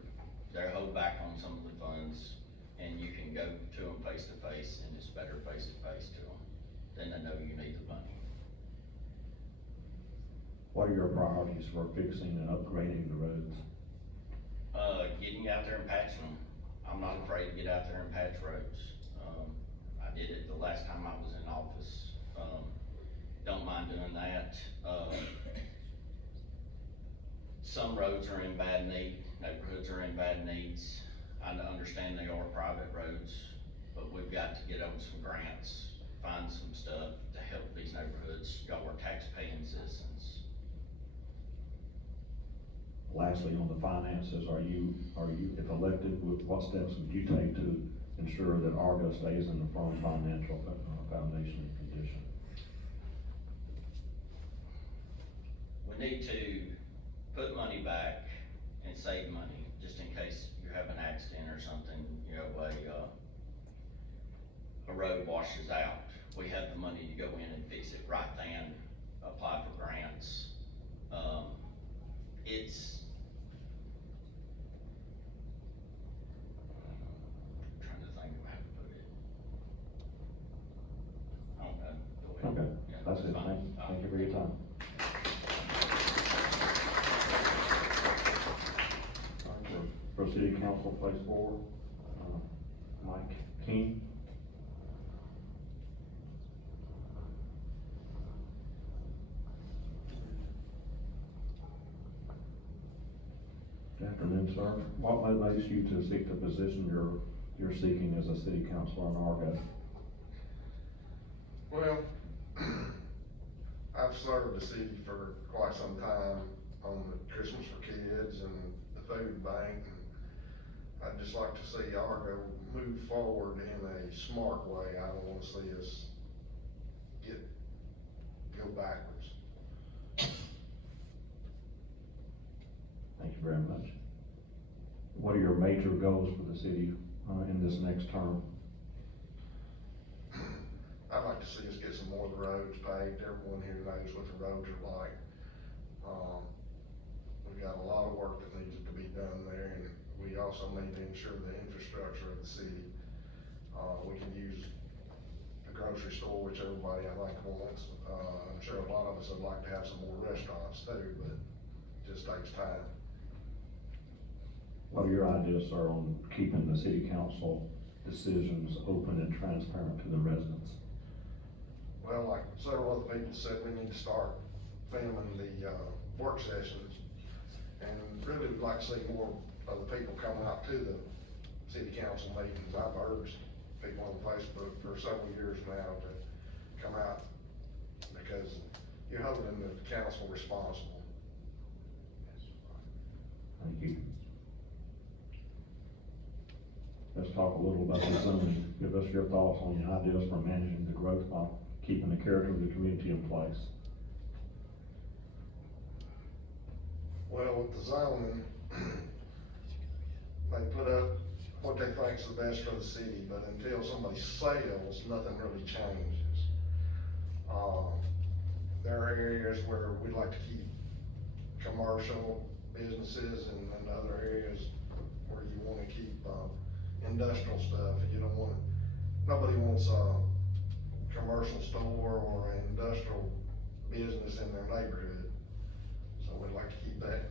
hold back on some of the funds, and you can go to them face to face, and it's better face to face to them. Then they know you need the money. What are your priorities for fixing and upgrading the roads? Getting out there and patching them. I'm not afraid to get out there and patch roads. I did it the last time I was in office. Don't mind doing that. Some roads are in bad need, neighborhoods are in bad needs. I understand they are private roads, but we've got to get on some grants, find some stuff to help these neighborhoods, y'all are tax-paying citizens. Lastly, on the finances, are you, if elected, what steps would you take to ensure that Argo stays in the firm financial foundation and condition? We need to put money back and save money, just in case you have an accident or something, you know, a road washes out. We have the money to go in and fix it right then, apply for grants. I'm trying to think of how to put it. I don't know. Go ahead. Okay, Yeah, that's it. fine. Thank you for your time. All right, for city council, place forward, Mike King. Good afternoon, sir. What motivates you to seek the position you're seeking as a city councilor in Argo? Well, I've served the city for quite some time on the Christmas for Kids and the food bank. And I'd just like to see Argo move forward in a smart way. I don't want to see us go backwards. Thank you very much. What are your major goals for the city in this next term? I'd like to see us get some more of the roads paved. Everyone here knows what the roads are like. We've got a lot of work that needs to be done there, and we also need to ensure the infrastructure of the city. We can use the grocery store, which everybody I think wants. I'm sure a lot of us would like to have some more restaurants too, but it just takes time. What are your ideas, sir, on keeping the city council decisions open and transparent to the residents? Well, like several other people said, we need to start filming the work sessions, and really would like to see more of the people coming out to the city council meetings. I've urged people on Facebook for several years now to come out, because you're holding the council responsible. Thank you. Let's talk a little about the zoning. Give us your thoughts on the ideas for managing the growth while keeping the character of the community in place. Well, with the zoning, they put up what they think is the best for the city, but until somebody sells, nothing really changes. There are areas where we like to keep commercial businesses, and other areas where you wanna keep, industrial stuff. You don't want, nobody wants a commercial store or an industrial business in their neighborhood. So we'd like to keep that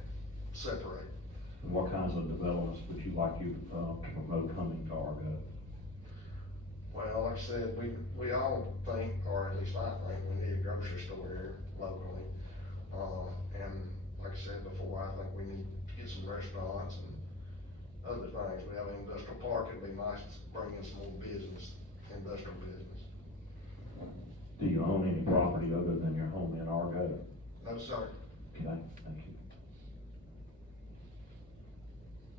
separate. And what kinds of developments would you like to promote coming to Argo? Well, like I said, we all think, or at least I think, we need a grocery store here locally. And like I said before, I think we need to get some restaurants and other things. We have an industrial park. It'd be nice to bring in some more business, industrial business. Do you own any property other than your home in Argo? No, sir. Okay, thank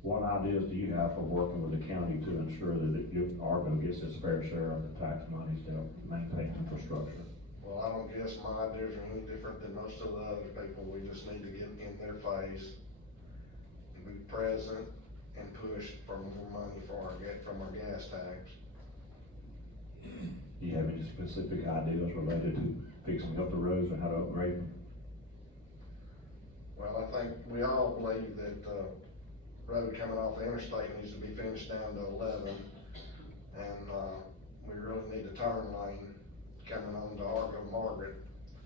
you. What ideas do you have for working with the county to ensure that Argo gets its fair share of the tax monies to maintain infrastructure? Well, I don't guess my ideas are any different than most of the other people. We just need to get in their face and be present and push for more money from our gas tax. Do you have any specific ideas related to fixing up the roads and how to upgrade them? Well, I think we all believe that, road coming off the interstate needs to be finished down to 11. And, we really need a turn lane coming on to Argo Margaret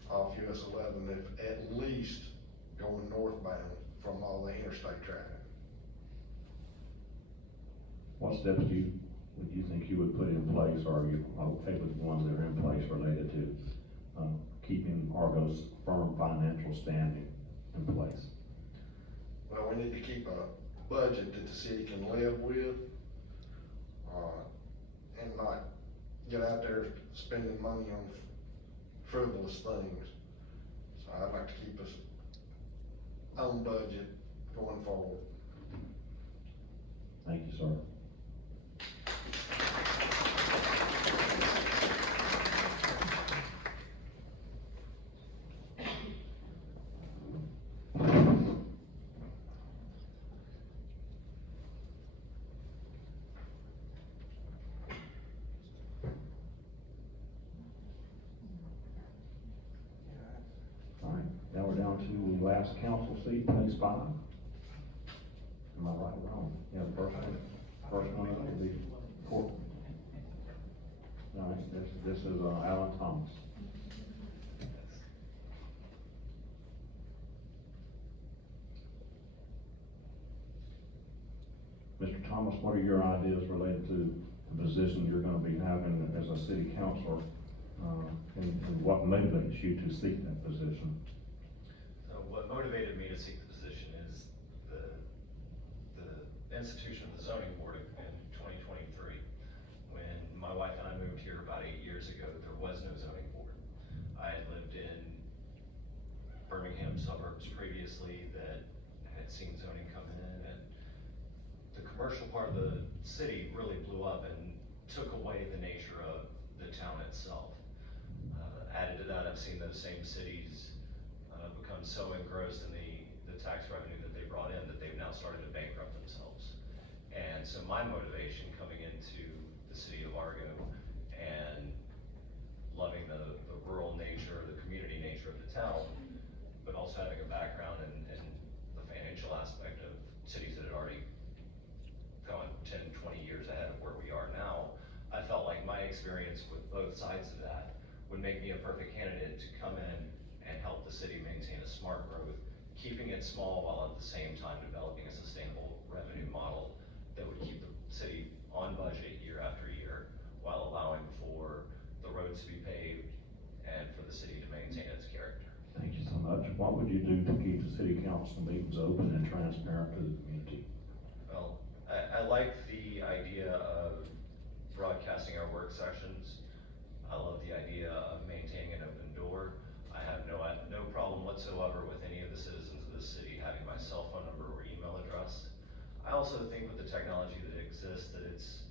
off US 11, if at least going northbound from all the interstate traffic. What steps would you think you would put in place, or are you okay with the ones that are in place related to, keeping Argo's firm financial standing in place? Well, we need to keep a budget that the city can live with, and not get out there spending money on frivolous things. So I'd like to keep us on budget going forward. Thank you, sir. Now we're down to the last council seat, place 5. Am I right or wrong? Yeah, the first one up will be court. All right, this is Alan Thomas. Mr. Thomas, what are your ideas related to the position you're going to be having as a city councilor, and what motivates you to seek that position? So what motivated me to seek the position is the institution of the zoning board in 2023. When my wife and I moved here about 8 years ago, there was no zoning board. I had lived in Birmingham suburbs previously that had seen zoning come in, and the commercial part of the city really blew up and took away the nature of the town itself. Added to that, I've seen those same cities become so engrossed in the tax revenue that they brought in that they've now started to bankrupt themselves. And so my motivation coming into the city of Argo and loving the rural nature, the community nature of the town, but also having a background in the financial aspect of cities that had already gone 10, 20 years ahead of where we are now, I felt like my experience with both sides of that would make me a perfect candidate to come in and help the city maintain a smart growth, keeping it small while at the same time developing a sustainable revenue model that would keep the city on budget year after year, while allowing for the roads to be paved and for the city to maintain its character. Thank you so much. What would you do to keep the city council meetings open and transparent to the community? Well, I like the idea of broadcasting our work sessions. I love the idea of maintaining an open door. I have no problem whatsoever with any of the citizens of the city having my cell phone number or email address. I also think with the technology that exists that it's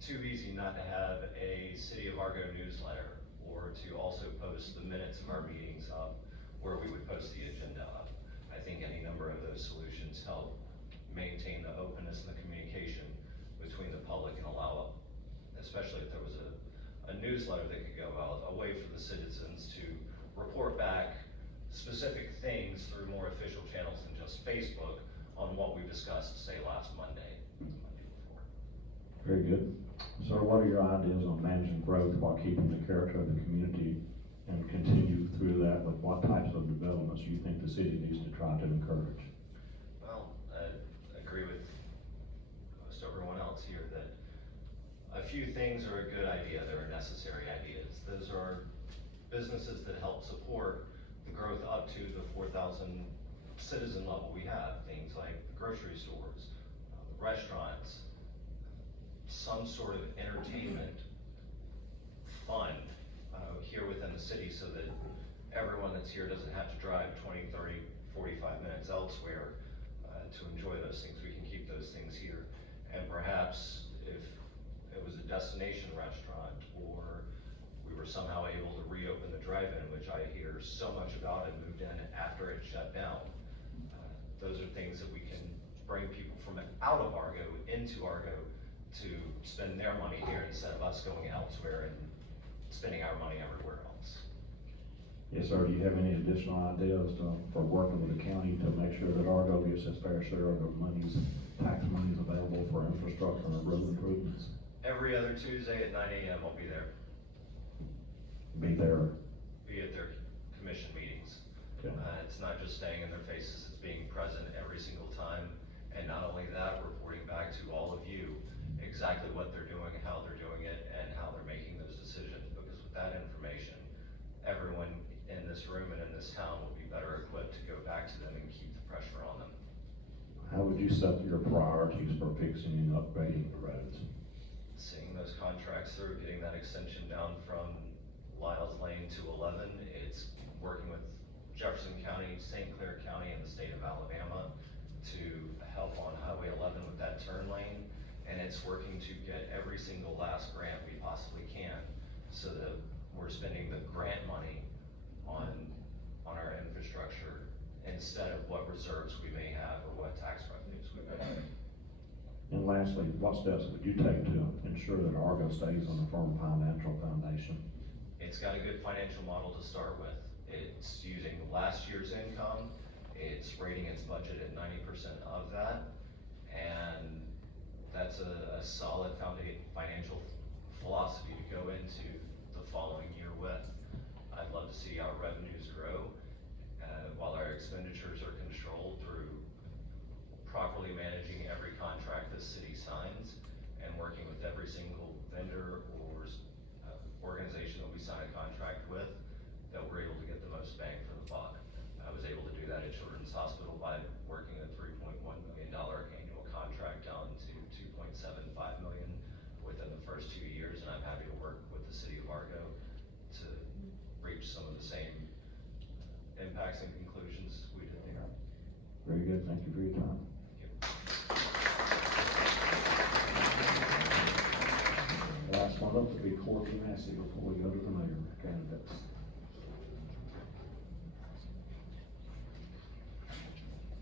too easy not to have a City of Argo newsletter, or to also post the minutes of our meetings up where we would post the agenda up. I think any number of those solutions help maintain the openness and the communication between the public and allow, especially if there was a newsletter that could go out, a way for the citizens to report back specific things through more official channels than just Facebook on what we discussed, say, last Monday, the Monday before. Very good. Sir, what are your ideas on managing growth while keeping the character of the community, and continue through that with what types of developments you think the city needs to try to encourage? Well, I agree with most everyone else here that a few things are a good idea, they're necessary ideas. Those are businesses that help support the growth up to the 4,000 citizen level we have. Things like the grocery stores, restaurants, some sort of entertainment fund here within the city, so that everyone that's here doesn't have to drive 20, 30, 45 minutes elsewhere to enjoy those things. We can keep those those things here. And perhaps if it was a destination restaurant, or we were somehow able to reopen the drive-in, which I hear so much about and moved in after it shut down. Those are things that we can bring people from out of Argo into Argo to spend their money here instead of us going elsewhere and spending our money everywhere else. Yes, sir. Do you have any additional ideas for working with the county to make sure that Argo gets its fair share of the tax monies available for infrastructure and road improvements? Every other Tuesday at 9 a.m. I'll be there. Be there. Be at their commission meetings. Okay. It's not just staying in their faces, it's being present every single time. And not only that, reporting back to all of you exactly what they're doing, how they're doing it, and how they're making those decisions. Because with that information, everyone in this room and in this town will be better equipped to go back to them and keep the pressure on them. How would you set your priorities for fixing and upgrading the roads? Seeing those contracts through, getting that extension down from Lyles Lane to 11. It's working with Jefferson County, St. Clair County, and the state of Alabama to help on Highway 11 with that turn lane. And it's working to get every single last grant we possibly can, so that we're spending the grant money on our infrastructure instead of what reserves we may have or what tax revenues we may have. And lastly, what steps would you take to ensure that Argo stays on a firm financial foundation? It's got a good financial model to start with. It's using last year's income. It's rating its budget at 90% of that. And that's a solid financial philosophy to go into the following year with. I'd love to see our revenues grow while our expenditures are controlled through properly managing every contract the city signs and working with every single vendor or organization that we sign a contract with, that we're able to get the most bang for the buck. I was able to do that at Children's Hospital by working a $3.1 million annual contract down to $2.75 million within the first 2 years, and I'm happy to work with the city of Argo to reach some of the same impacts and conclusions we did there. Very good. Thank you for your time. Last one up will be Corky Massey before we go to the mayor candidates.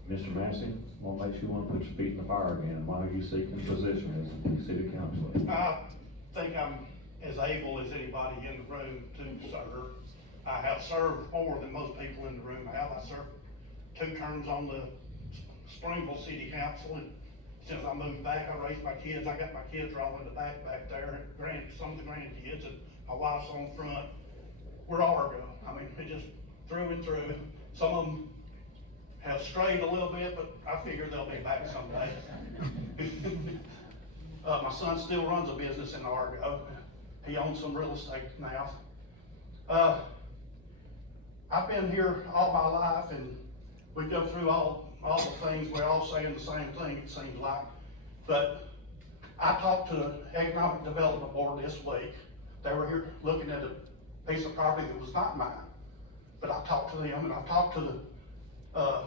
Mr. Massey, what makes you want to put your feet in the fire again? Why are you seeking position as the city councilor? I think I'm as able as anybody in the room to serve. I have served more than most people in the room have. I served 2 terms on the Springville City Council, and since I moved back, I raised my kids. I got my kids all in the back there, some of the grandkids, and my wife's on front. We're Argo. I mean, it just through and through. Some of them have strayed a little bit, but I figure they'll be back someday. My son still runs a business in Argo. He owns some real estate now. I've been here all my life, and we go through all the things. We're all saying the same thing, it seems like. But I talked to the Economic Development Board this week. They were here looking at a piece of property that was not mine. But I talked to them, and I talked to the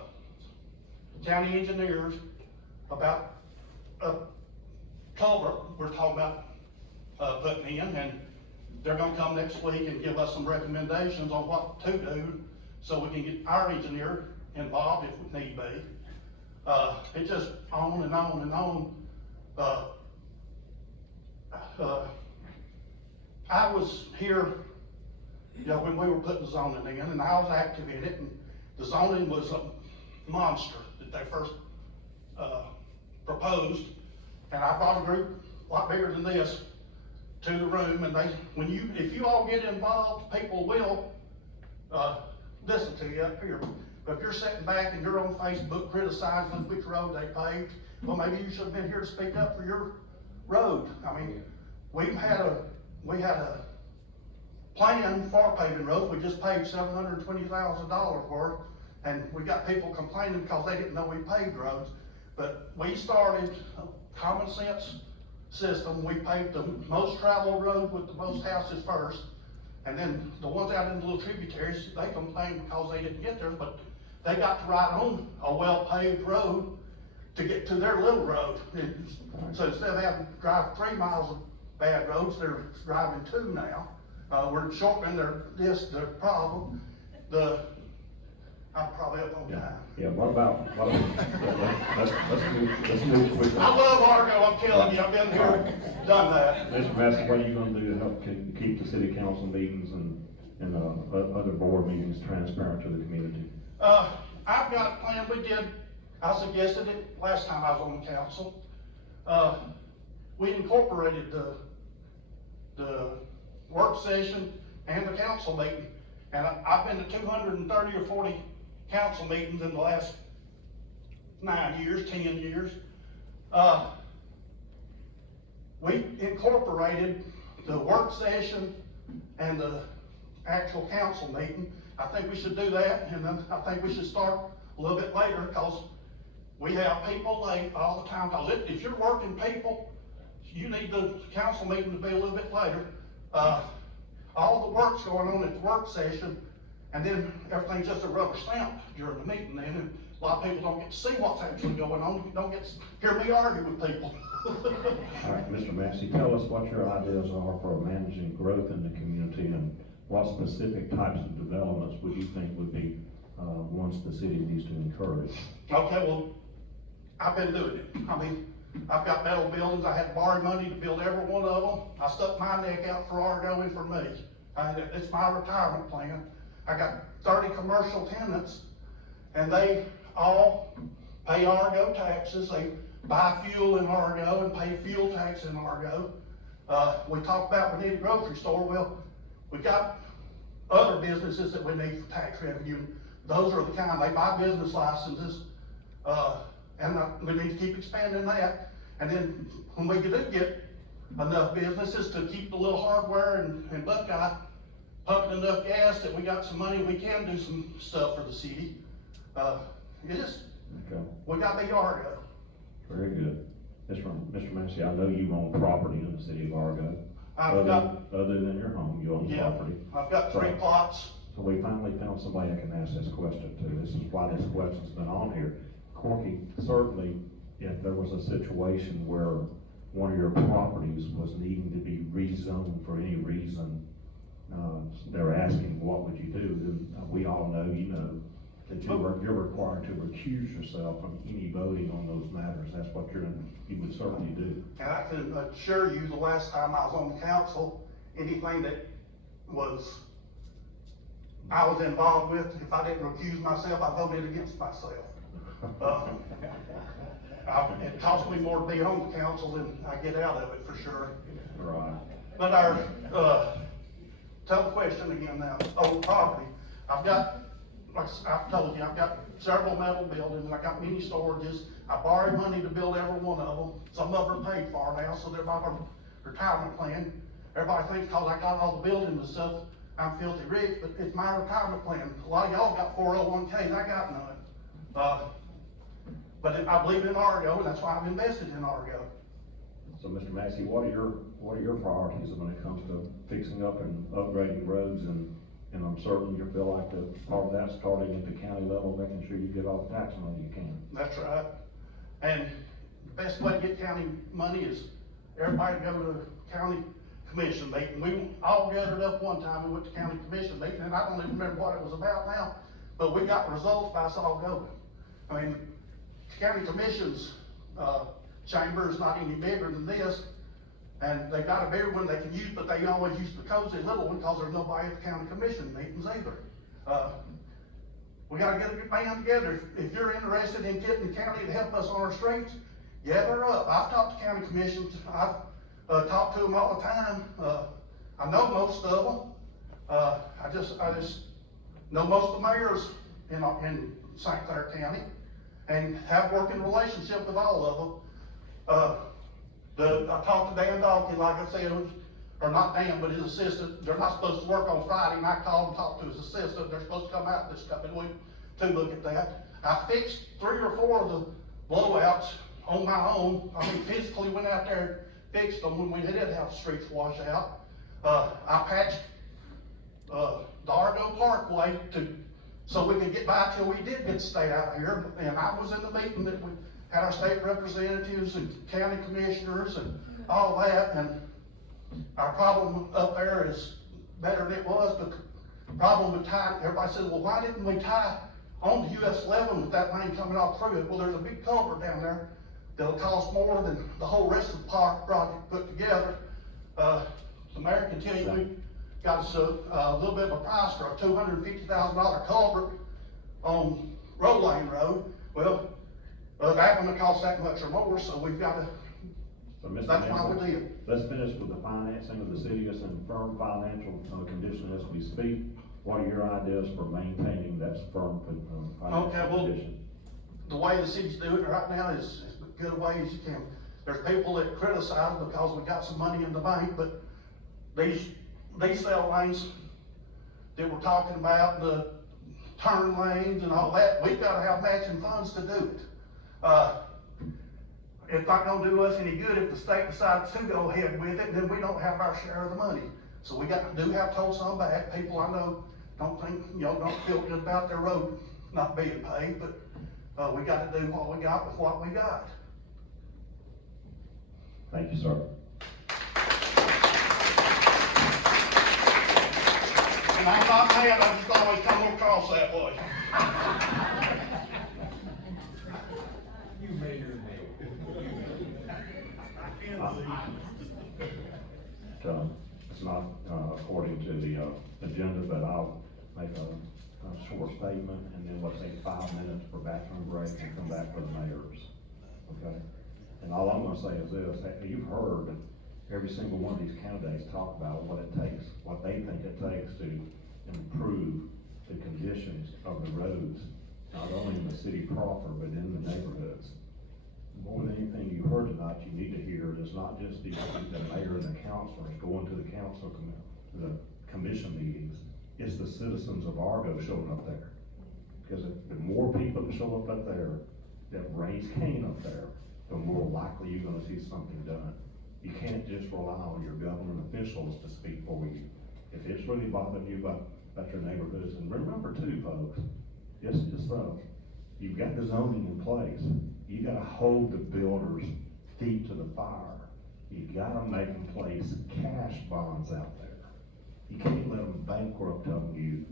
county engineers about a culvert we're talking about putting in, and they're gonna come next week and give us some recommendations on what to do so we can get our engineer involved if need be. It just on and on and on. I was here, when we were putting the zoning in, and I was active in it, and the zoning was a monster that they first proposed, and I brought a group a lot bigger than this to the room, and if you all get involved, people will listen to you up here. But if you're sitting back and you're on Facebook criticizing which road they paved, well, maybe you should have been here to speak up for your road. I mean, we had a plan for paving roads. We just paid $720,000 worth, and we got people complaining because they didn't know we paved roads. But we started a common sense system. We paved the most traveled road with the most houses first, and then the ones out in the little tributaries, they complained because they didn't get there, but they got to ride on a well-paved road to get to their little road. So instead of having to drive 3 miles of bad roads, they're driving 2 now. We're shortening their problem. I'm probably up on time. Yeah, let's move quickly. I love Argo, I'm telling you, I've been here, done that. Mr. Massey, what are you gonna do to help keep the city council meetings and other board meetings transparent to the community? I've got a plan. I suggested it last time I was on the council. We incorporated the work session and the council meeting. And I've been to 230 or 40 council meetings in the last 9 years, 10 years. We incorporated the work session and the actual council meeting. I think we should do that, and then I think we should start a little bit later, because we have people late all the time. Because if you're working people, you need the council meeting to be a little bit later. All the work's going on at the work session, and then everything's just a rubber stamp during the meeting. And a lot of people don't get to see what's actually going on. You don't get to hear me argue with people. All right, Mr. Massey, tell us what your ideas are for managing growth in the community, and what specific types of developments would you think would be ones the city needs to encourage? Okay, well, I've been doing it. I mean, I've got metal buildings. I had to borrow money to build every one of them. I stuck my neck out for Argo and for me. It's my retirement plan. I got 30 commercial tenants, and they all pay Argo taxes. They buy fuel in Argo and pay fuel tax in Argo. We talked about we need a grocery store. Well, we got other businesses that we need for tax revenue. Those are the kind, they buy business licenses, and we need to keep expanding that. And then when we do get enough businesses to keep the little hardware and Buckeye pumping enough gas that we got some money, we can do some stuff for the city. We got big Argo. Very good. Mr. Massey, I know you own property in the city of Argo. Other than your home, you own property. I've got 3 plots. So we finally found somebody I can ask this question to. This is why this question's been on here. Corky, certainly, if there was a situation where one of your properties was needing to be rezoned for any reason, they're asking, what would you do? Then we all know, you know, that you're required to recuse yourself from any voting on those matters. That's what you would certainly do. And I can assure you, the last time I was on the council, anything that I was involved with, if I didn't recuse myself, I voted against myself. It cost me more to be on the council than I get out of it, for sure. Right. But tell the question again now. On property, I've got, like I've told you, I've got several metal buildings, and I got mini storages. I borrowed money to build every one of them. Some of them are paid for now, so they're my retirement plan. Everybody thinks because I got all the buildings and stuff, I'm filthy rich, but it's my retirement plan. A lot of y'all got 401ks, I got none. But I believe in Argo, and that's why I've invested in Argo. So, Mr. Massey, what are your priorities when it comes to fixing up and upgrading roads? And I'm certain you feel like the part of that starting at the county level, making sure you get all the tax money you can. That's right. And the best way to get county money is everybody go to the county commission meeting. We all gathered up one time, we went to county commission meeting, and I don't even remember what it was about now, but we got results by us all going. I mean, county commission's chamber is not any bigger than this, and they got a bigger one they can use, but they always use the cozy little one because there's nobody at the county commission meetings either. We gotta get a band together. If you're interested in getting the county to help us on our streets, gather up. I've talked to county commissions. I've talked to them all the time. I know most of them. I just know most of the mayors in St. Clair County, and have working relationship with all of them. I talked to Dan Dalkey, like I said, or not Dan, but his assistant. They're not supposed to work on Friday, and I called and talked to his assistant. They're supposed to come out this coming week to look at that. I fixed 3 or 4 of the blowouts on my own. I mean, physically went out there and fixed them when we did have the streets wash out. I patched the Argo Parkway so we could get by till we did get to stay out here. And I was in the meeting that had our state representatives and county commissioners and all that, and our problem up there is better than it was, but the problem with tying, everybody says, well, why didn't we tie on to US 11 with that main coming off through it? Well, there's a big culvert down there that'll cost more than the whole rest of the park project put together. The mayor can tell you, we got us a little bit of a price for a $250,000 culvert on Road Lane Road. Well, that one will cost that much or more, so we've got to, So, Mr. that's why Jensen, we did. let's finish with the financing of the city. It's in firm financial condition as we speak. What are your ideas for maintaining that firm financial Okay, well, condition? the way the city's doing it right now is as good a way as you can. There's people that criticize because we got some money in the bank, but these cell lanes that we're talking about, the turn lanes and all that, we've got to have matching funds to do it. It's not gonna do us any good if the state decides to go ahead with it, then we don't have our share of the money. So we do have to hold some back. People I know don't feel good about their road not being paid, but we gotta do what we got with what we got. Thank you, sir. And I'm not mad, I just always come across that way. You made your name. It's not according to the agenda, but I'll make a short statement, and then we'll take 5 minutes for bathroom break and come back for the mayors, okay? And all I'm gonna say is this: you've heard every single one of these candidates talk about what it takes, what they think it takes to improve the conditions of the roads, not only in the city proper, but in the neighborhoods. More than anything you heard tonight, you need to hear is not just the mayor and the councilors going to the the commission meetings, it's the citizens of Argo showing up there. Because if the more people that show up there, that raise Cain up there, the more likely you're gonna see something done. You can't just rely on your government officials to speak for you. If it's really bothering you about your neighborhoods, and remember too, folks, you've got the zoning in place. You gotta hold the builders' feet to the fire. You gotta make them place cash bonds out there. You can't let them bankrupt on you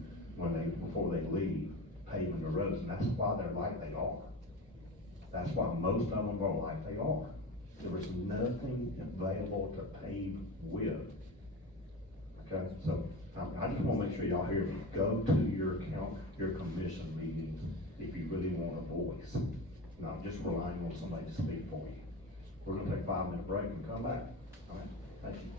before they leave paving the roads, and that's why they're like they are. That's why most of them are like they are. There was nothing available to pave with. Okay, so I just want to make sure y'all hear me. Go to your commission meetings if you really want a voice, not just relying on somebody to speak for you. We're going to take a 5-minute break and come back. All right, thank you.